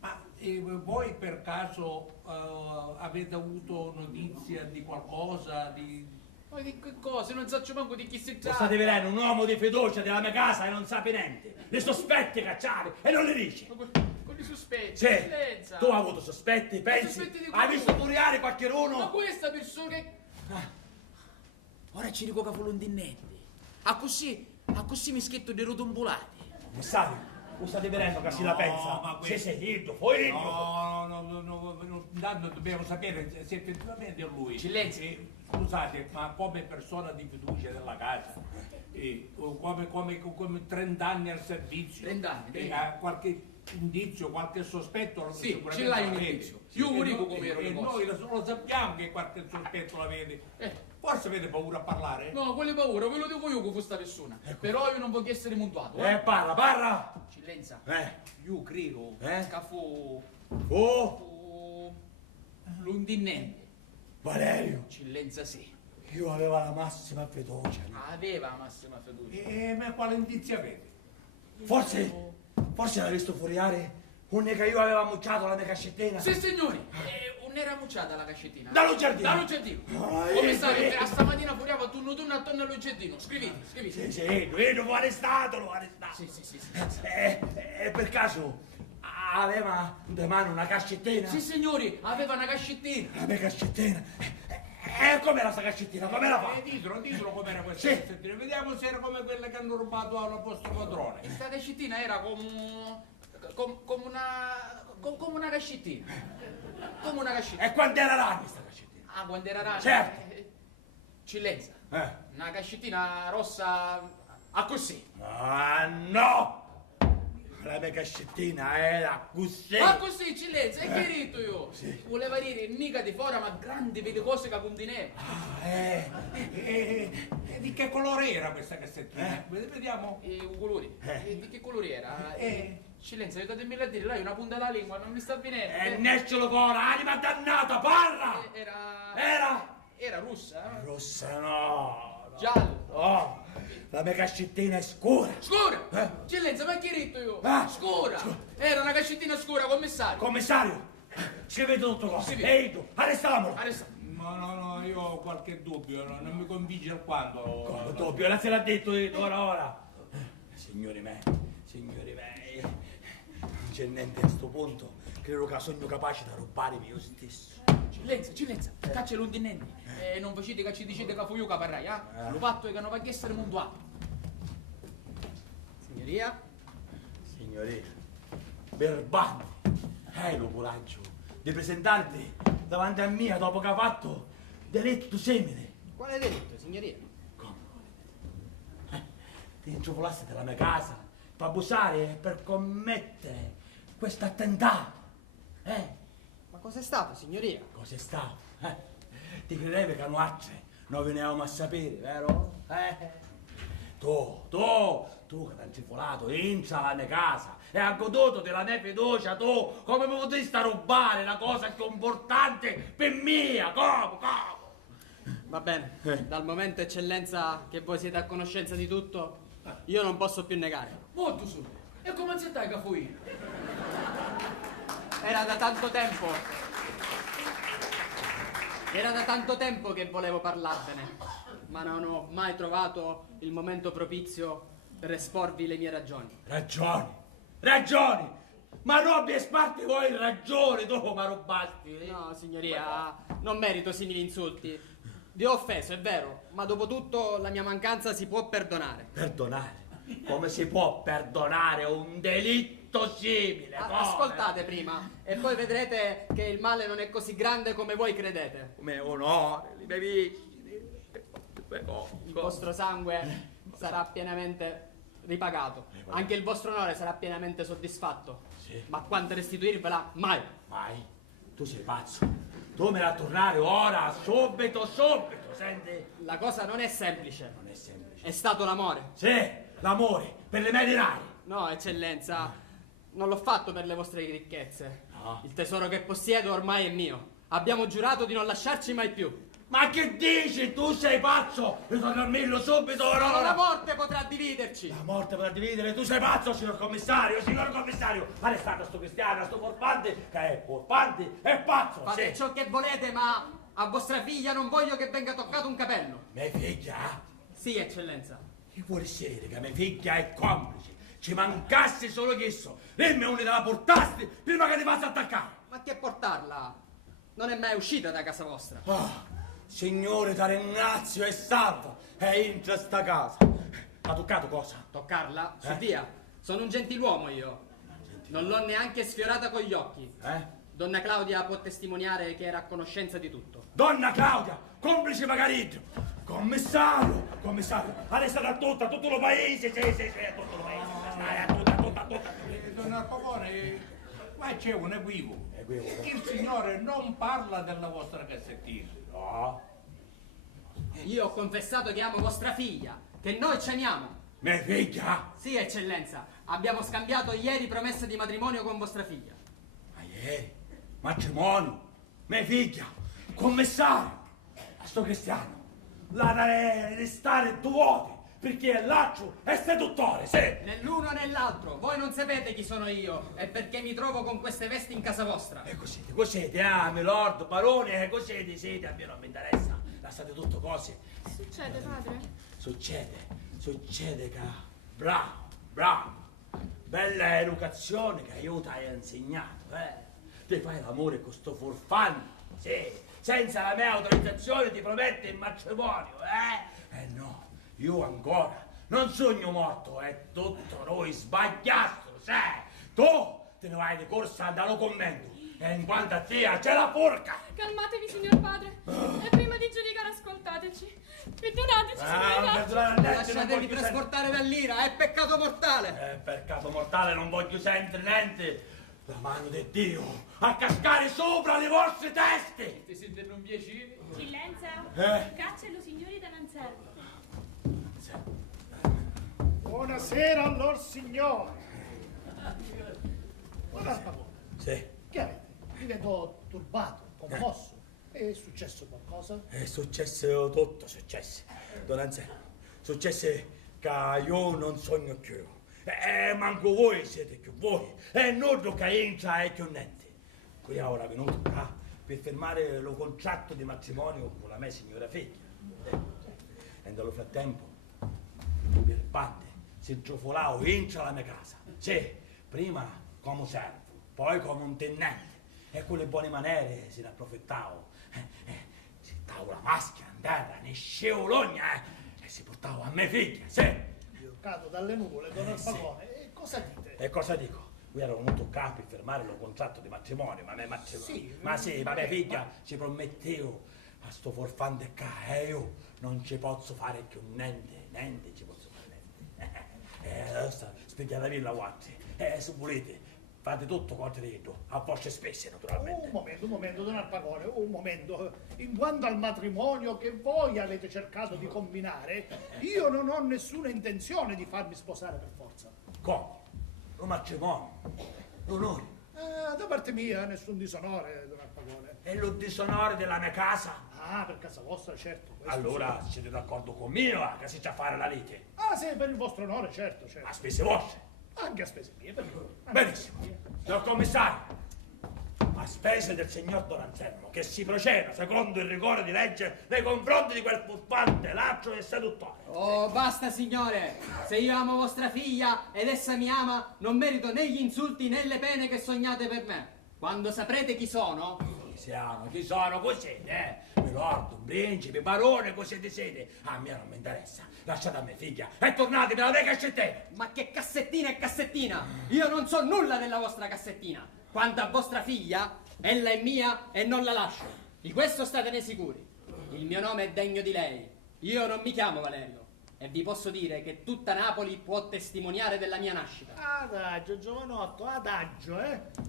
Ma voi per caso avete avuto notizia di qualcosa? Ma di che cosa? Non so manco di chi si Lo tratta. state vedendo un uomo di fiducia della mia casa e non sa niente. Le sospetti cacciare e non le dice. Con i sospetti, Sì, eccellenza. tu hai avuto sospetti, pensi? Sospetti di Hai cosa? visto muriare qualcuno? Ma questa persona che... Ora ci dico che fu l'undinente. A così mi schietto di rotombolati. Commissario, lo state vedendo che si la pensa? ma Sì, questo- sì, fu io. No, intanto dobbiamo sapere se effettivamente è lui. Silenzio. Scusate, ma come persona di fiducia della casa, come 30 anni al servizio, 30 anni. ha qualche indizio, qualche sospetto? Sì, sicuramente ce l'hai un l'avete. indizio. Io vi dico come ero E le noi cose. lo sappiamo che qualche sospetto l'avete. Forse avete paura a parlare? No, quelle paura, ve lo dico io con questa persona. Però io non voglio essere montuato. Parla! Eccellenza, Eh? io credo Eh? che fu l'undinente. Valerio, Eccellenza sì. io avevo la massima fiducia. Aveva massima fiducia. Ma quale indizio avete? Forse l'hai visto fuoriare un che io avevo ammucciato la mia cascettina. Sì, signori. Non era mucciata la cascettina. Dallo giardino. Dallo giardino. Ah, Commissario, ecco. a stamattina furiava turno attorno allo giardino. Scrivete. Sì, lui l'ho arrestato. Sì. E per caso aveva in mano una cascettina? Sì, signori, aveva una cascettina. La mia cascettina. E E com'era sta cascettina? Com'era fatta? Ditelo com'era questa Sì. cassettina. Vediamo se era come quella che hanno rubato al vostro padrone. Questa cascettina era come una cascettina. Come una cascettina. E quando era rana questa cascettina? Ah, quando era rana? Certo. Cillenza. Eh. Una cascettina rossa a così. Ah, no! La mia cascettina era così. Ma così, Cillenza, è chiarito io. Sì. Voleva dire mica di fuori, ma grandi per le cose che conteneva. Di che colore era questa cassettina? Vediamo. I colori. Di che colore era? Cillenza, aiutatemi a dire, lei una punta della lingua, non mi sta venendo. Nescelo cora, anima dannata, parla! Era russa? Rossa no. Giallo. Oh, la mia cascettina è scura. Scura? Cillenza, ma che ritto io? Ah. Scura. Era una cascettina scura, commissario. Commissario, scrivete tutto qua. Sì, vedi. Ehi tu, arrestamolo. Ma no, io ho qualche dubbio, non mi convince alquanto. Come dubbio? La se l'ha detto ora. Signori miei, non c'è niente a sto punto. Credo che sogno capace da rubarmi io stesso. Cillenza, caccia l'undinenni. Non facete che ci dicete che fu io che parrai, Lo patto è che non va a essere munduato. Signoria? Verbandi, hai lo coraggio di presentarti davanti a me dopo che ha fatto delitto simile. Quale delitto, signoria? Ti intrufolassi della mia casa per abusare e per commettere questo attentato. Ma cos'è stato, signoria? Cos'è stato? Ti credevi che noi non venivamo a sapere, vero? Tu che ti hai incifolato, entra alla mia casa e hai goduto della mia fiducia, tu come mi potresti rubare la cosa più importante per mia? Come? Va bene, dal momento, eccellenza, che voi siete a conoscenza di tutto, io non posso più negare. Molto su. E come si stai che fu io? Era da tanto tempo che volevo parlarvene, ma non ho mai trovato il momento propizio per esporvi le mie ragioni. Ragioni! Ma non vi sparti voi ragioni dopo ma rubasti? No, signoria, non merito simili insulti. Vi ho offeso, è vero, ma dopo tutto la mia mancanza si può perdonare. Perdonare? Come si può perdonare un delitto simile? Ascoltate prima e poi vedrete che il male non è così grande come voi credete. Come onore, li miei vigili, il vostro sangue sarà pienamente ripagato, anche il vostro onore sarà pienamente soddisfatto. Sì. Ma quanto restituirvela, mai. Mai? Tu sei pazzo. Tu me la tornare ora, subito, senti? La cosa non è semplice. Non è semplice. È stato l'amore. Sì, l'amore, per le mie denari. No, eccellenza, non l'ho fatto per le vostre ricchezze. No. Il tesoro che possiedo ormai è mio. Abbiamo giurato di non lasciarci mai più. Ma che dici? Tu sei pazzo! Ritorno al millo subito, ora! Solo la morte potrà dividerci. La morte potrà dividere? Tu sei pazzo, signor commissario! Arrestate sto cristiano, sto furfante, che è furfante e pazzo! Fate ciò che volete, ma a vostra figlia non voglio che venga toccato un capello. Mia figlia? Sì, eccellenza. Che vuol dire che mia figlia è complice? Ci mancasse solo questo! E me une la portasti prima che ti faccia attaccare! Ma che portarla? Non è mai uscita da casa vostra. Signore, ti ringrazio e salva! E entra sta casa! Ha toccato cosa? Toccarla? Su via! Sono un gentiluomo io! Non l'ho neanche sfiorata con gli occhi! Donna Claudia può testimoniare che era a conoscenza di tutto. Donna Claudia! Complice Magaritto! Commissario! Adesso da tutto il paese! Sì, a tutto il paese! A tutto! Donna Pavone, ma c'è un equivoco. Il signore non parla della vostra cassettina. No. Io ho confessato che amo vostra figlia, che noi ci amiamo. Mia figlia? Sì, eccellenza. Abbiamo scambiato ieri promesse di matrimonio con vostra figlia. Ma ieri? Matrimonio? Mia figlia? Commissario? A sto cristiano? La deve restare vuoti, perché l'altro è seduttore, sì! Né l'uno né l'altro. Voi non sapete chi sono io e perché mi trovo con queste vesti in casa vostra. E così, milord, barone, così siete, a me non mi interessa. Lasciate tutto cose. Succede, padre? Succede che... Bravo. Bella educazione che io ti hai insegnato, Ti fai l'amore con sto furfante, sì. senza la mia autorizzazione ti promette il matrimonio, no, io ancora non sogno morto, è tutto noi sbagliato, sai? Tu te ne vai di corsa dallo convento, e in quanto a te c'è la porca! Calmatevi, signor padre. E prima di giudicare ascoltateci. Perdonateci, signor Lasciatevi trasportare dall'ira, è peccato mortale. È peccato mortale, non voglio sentire niente. La mano di Dio a cascare sopra le vostre teste. Ti siete non piacere? Silenzio! Caccelo, signori davanzali. Buonasera allor signore. Buonasera. Sì. Che avete? Mi vedo turbato, commosso. È successo qualcosa? È successo tutto, Don Anselmo. Successe che io non sogno più. Manco voi siete più voi. E non che entra è più niente. Qui ora venuto qua per firmare lo contratto di matrimonio con la mia signora figlia. E nello frattempo, il padre si giofolava entra alla mia casa. Sì, prima come servo, poi come un tenente. E con le buone maniere si ne approfittava. Si stava la maschera in terra, ne scevologna, e si portava a mia figlia, sì. Io cado dalle nuvole, don Alfagone. Sì. E cosa dite? E cosa dico? Qui ero venuto qua per firmare lo contratto di matrimonio, ma mia figlia ci promettevo a sto forfante qua, e io non ci posso fare più niente ci posso fare niente. Adesso spiegate la guardia, se volete. Fate tutto quanto detto, a vostre spese naturalmente. Un momento, don Alfagone, un momento. In quanto al matrimonio che voi avete cercato di combinare, io non ho nessuna intenzione di farmi sposare per forza. Come? Lo matrimonio? L'onore? Da parte mia nessun disonore, don Alfagone. E lo disonore della mia casa? Ah, per casa vostra, certo. Allora sì. siete d'accordo con me, va? Che si c'è a fare la lite? Ah, sì, per il vostro onore, certo. A spese vostre? Anche a spese mie, per Benissimo. Signor commissario, a spese del signor Don Anselmo, che si proceda secondo il rigore di legge nei confronti di quel furfante, laccio e seduttore. Oh, basta, signore. Se io amo vostra figlia ed essa mi ama, non merito né gli insulti né le pene che sognate per me. Quando saprete chi sono... Chi sono, così siete, Milordo, un principe, barone, così siete. A me non mi interessa. Lasciate a mia figlia e tornatemi alla mia cassettina. Ma che cassettina è cassettina? Io non so nulla della vostra cassettina. Quanto a vostra figlia, ella è mia e non la lascio. Di questo statene sicuri. Il mio nome è degno di lei. Io non mi chiamo Valerio. E vi posso dire che tutta Napoli può testimoniare della mia nascita. Adagio, giovanotto, adagio,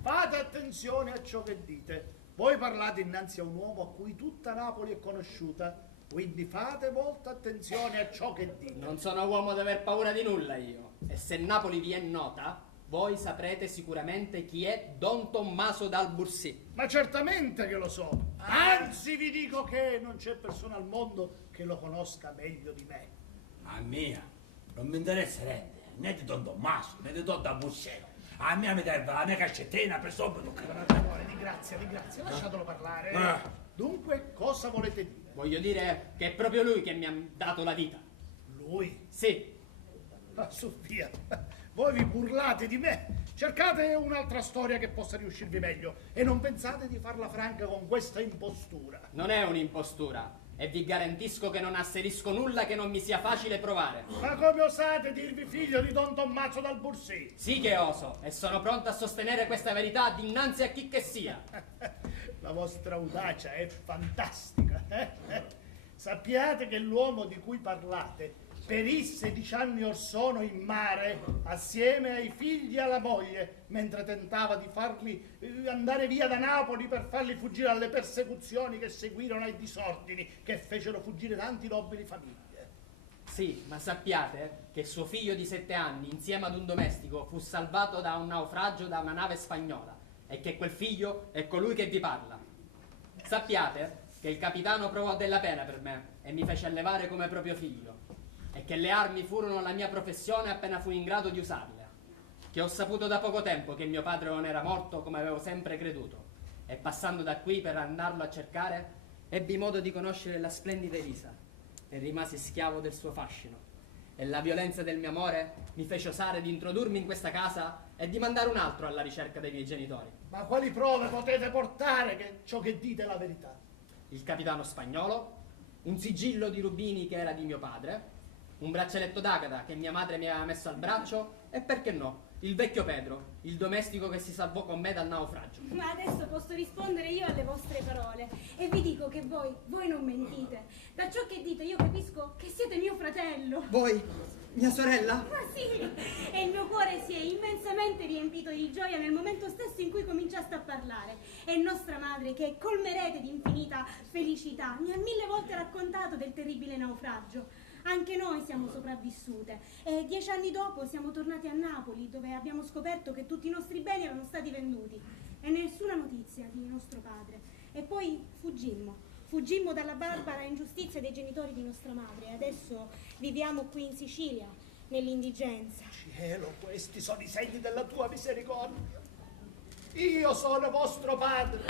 Fate attenzione a ciò che dite. Voi parlate innanzi a un uomo a cui tutta Napoli è conosciuta, quindi fate molta attenzione a ciò che dite. Non sono uomo ad aver paura di nulla io. E se Napoli vi è nota, voi saprete sicuramente chi è Don Tommaso dal Bursì. Ma certamente che lo so. Anzi, vi dico che non c'è persona al mondo che lo conosca meglio di me. A mia non mi interessa niente, né di Don Tommaso, né di Don Bursino. A me mi serve la mia cascettina per subito. Di grazia, lasciatelo parlare. Dunque, cosa volete dire? Voglio dire che è proprio lui che mi ha dato la vita. Lui? Sì. Ah, Sofia, voi vi burlate di me. Cercate un'altra storia che possa riuscirvi meglio e non pensate di farla franca con questa impostura. Non è un'impostura. E vi garantisco che non asserisco nulla che non mi sia facile provare. Ma come osate dirvi figlio di Don Tommaso dal Bursì? Sì che oso, e sono pronto a sostenere questa verità dinanzi a chi che sia. La vostra audacia è fantastica. Sappiate che l'uomo di cui parlate perì 16 anni or sono in mare assieme ai figli e alla moglie, mentre tentava di farli andare via da Napoli per farli fuggire alle persecuzioni che seguirono ai disordini che fecero fuggire tanti nobili famiglie. Sì, ma sappiate che suo figlio di 7 anni, insieme ad un domestico, fu salvato da un naufragio da una nave spagnola e che quel figlio è colui che vi parla. Sappiate che il capitano provò della pena per me e mi fece allevare come proprio figlio, e che le armi furono la mia professione appena fui in grado di usarle, che ho saputo da poco tempo che mio padre non era morto come avevo sempre creduto, e passando da qui per andarlo a cercare ebbi modo di conoscere la splendida Elisa e rimasi schiavo del suo fascino, e la violenza del mio amore mi fece osare di introdurmi in questa casa e di mandare un altro alla ricerca dei miei genitori. Ma quali prove potete portare che ciò che dite è la verità? il capitano Spagnolo, un sigillo di rubini che era di mio padre, un braccialetto d'agata che mia madre mi aveva messo al braccio e, perché no, il vecchio Pedro, il domestico che si salvò con me dal naufragio. Ma adesso posso rispondere io alle vostre parole e vi dico che voi non mentite. Da ciò che dite io capisco che siete mio fratello. Voi, mia sorella? Ma sì, e il mio cuore si è immensamente riempito di gioia nel momento stesso in cui cominciaste a parlare. E nostra madre, che colmerete di infinita felicità, mi ha 1000 volte raccontato del terribile naufragio. Anche noi siamo sopravvissute e 10 anni dopo siamo tornati a Napoli, dove abbiamo scoperto che tutti i nostri beni erano stati venduti e nessuna notizia di nostro padre. E poi fuggimmo dalla barbara ingiustizia dei genitori di nostra madre e adesso viviamo qui in Sicilia, nell'indigenza. Cielo, questi sono i segni della tua misericordia. Io sono vostro padre.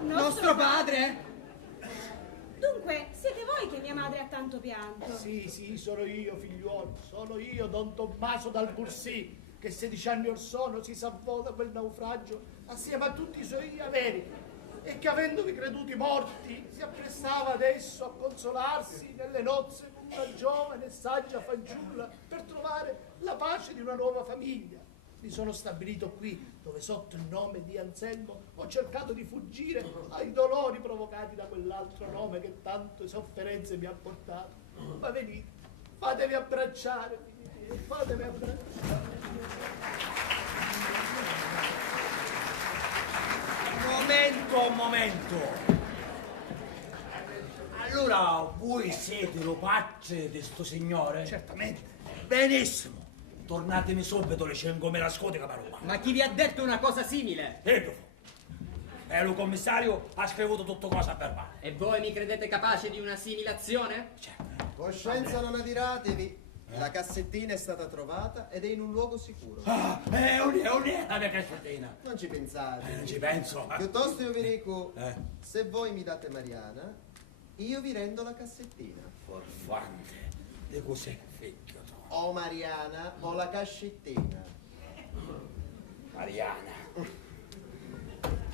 Nostro padre? Dunque, siete voi che mia madre ha tanto pianto? Sì, sono io, figliuolo, sono io, Don Tommaso dal Bursì, che 16 anni or sono si salvò da quel naufragio assieme a tutti i suoi averi e che, avendovi creduti morti, si apprestava adesso a consolarsi nelle nozze con una giovane e saggia fanciulla per trovare la pace di una nuova famiglia. Mi sono stabilito qui, dove sotto il nome di Anselmo ho cercato di fuggire ai dolori provocati da quell'altro nome che tante sofferenze mi ha portato. Ma venite, fatevi abbracciare, figli miei, fatevi abbracciare. Un momento. Allora, voi siete lo padre di sto signore? Certamente. Benissimo. Tornatemi subito, le scengo me la scote caparoma. Ma chi vi ha detto una cosa simile? E lo commissario ha scritto tutto cosa verbale. E voi mi credete capace di una simulazione? Coscienza, non adiratevi. La cassettina è stata trovata ed è in un luogo sicuro. È la mia cassettina. Non ci pensate. Non ci penso. Piuttosto io vi dico, se voi mi date Mariana, io vi rendo la cassettina. Forfante, di cos'è figlio tu? O Mariana o la cascettina. Mariana.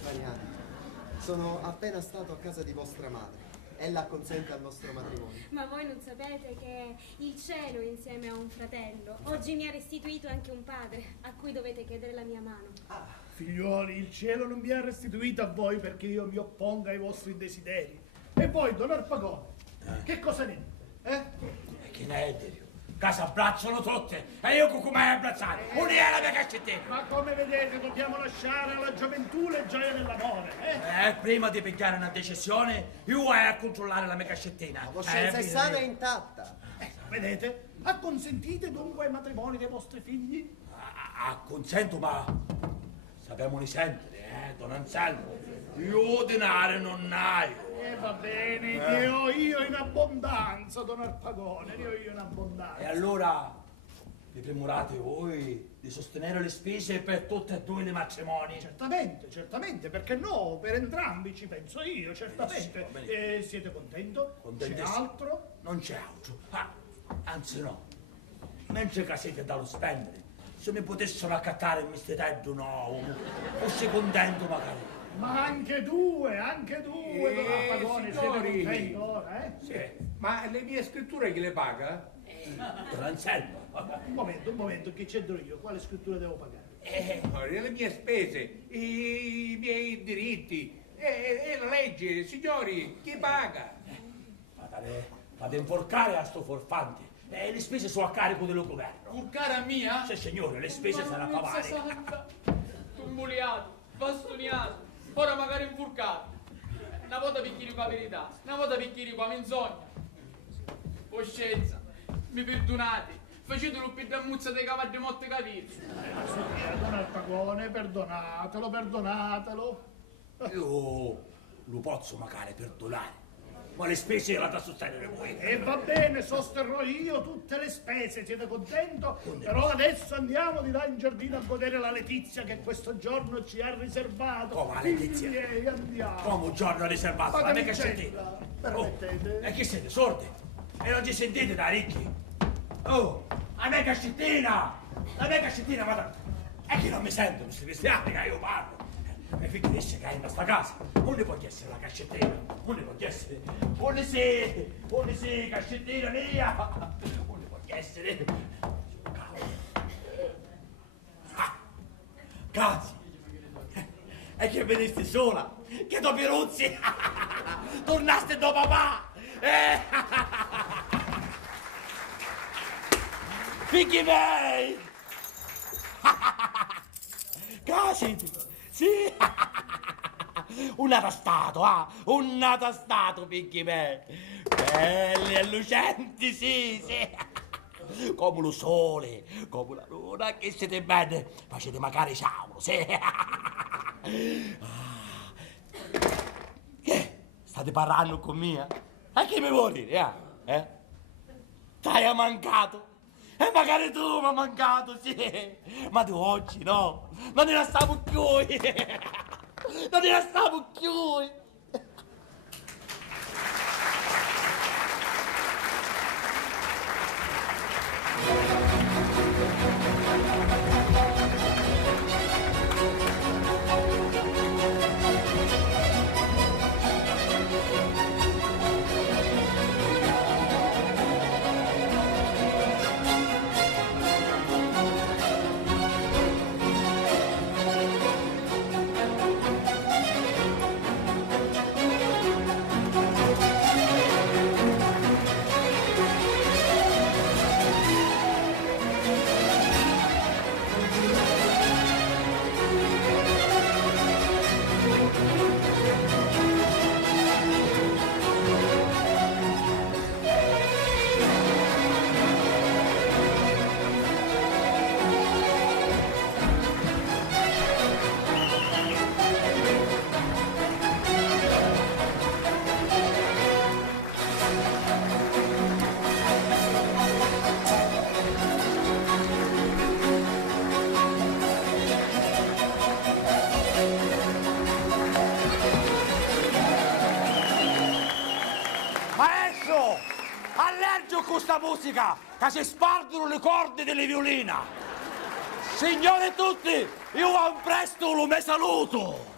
Mariana, sono appena stato a casa di vostra madre. Ella acconsente al nostro matrimonio. Ma voi non sapete che il cielo, insieme a un fratello, oggi mi ha restituito anche un padre, a cui dovete chiedere la mia mano. Figliuoli, il cielo non mi ha restituito a voi perché io mi opponga ai vostri desideri. E voi, Don Arpagone, che cosa ne dite? E che ne è di casa abbracciano tutte e io come mai abbracciare? Un'è la mia cascettina. Ma come vedete dobbiamo lasciare alla gioventù le gioie dell'amore, Prima di pigliare una decisione, io vai a controllare la mia cascettina. La coscienza è sana e intatta. Vedete? Acconsentite dunque ai matrimoni dei vostri figli? Acconsento, ma sappiamo di sentire, Don Anselmo. Io denaro non hai. Va bene, ne ho io in abbondanza, Don Arpagone, ne ho io in abbondanza. E allora vi premurate voi di sostenere le spese per tutte e due le matrimoni? Certamente, perché no? Per entrambi ci penso io, certamente. Benissimo. Siete contento? Contentissimo. C'è altro? Non c'è altro. Anzi no. Mentre che siete dallo spendere, se mi potessero accattare il mistero nuovo, fossi contento magari. Ma anche due, Don Arpagone, siete signori. contenti ora, Sì. Ma le mie scritture chi le paga? Don Anselmo. Un momento, che c'entro io? Quale scrittura devo pagare? Le mie spese, i miei diritti, e la legge, signori, chi paga? Fate inforcare a sto forfante. Le spese sono a carico del governo. Forcare a mia? Sì, signore, le spese saranno pagate. Tumbuliato, bastoniato, ora magari infurcato. Una volta picchieri qua verità, una volta picchieri qua menzogna. Coscienza, mi perdonate, facetelo più da muzza dei cavalli morti capiti. Don Arpagone, perdonatelo. Io lo posso magari perdonare, ma le spese le da sostenere voi. E va bene, sosterrò io tutte le spese, siete contento? Però adesso andiamo di là in giardino a godere la letizia che questo giorno ci ha riservato. Come la letizia? Figli miei, andiamo. Come un giorno riservato, la mia cassettina. Permettete? E chi siete, sordi? E non ci sentite da ricchi? Oh, la mia cassettina! La mia cassettina, madonna! E chi non mi sente, questi cristiani che io parlo? mi finisce che hai in questa casa, non ne può essere la cascettina, non ne può essere, non ne sì, cascettina mia, non ne può essere. Cazzo, e che veniste sola, che dopo Piruzzi, tornaste da papà, figli miei, casi, sì, un atastato, figli miei, belli e lucenti, sì, come lo sole, come la luna, che siete bene, facete magari ciao, sì. Che? State parlando con me? A chi mi vuoi dire, eh? T'hai mancato? E magari tu mi hai mancato, sì. Ma tu oggi no, non ne stavo più. Non ne stavo più. Allergico con sta musica che si spargono le corde delle violine. Signore tutti, io a presto lo me saluto.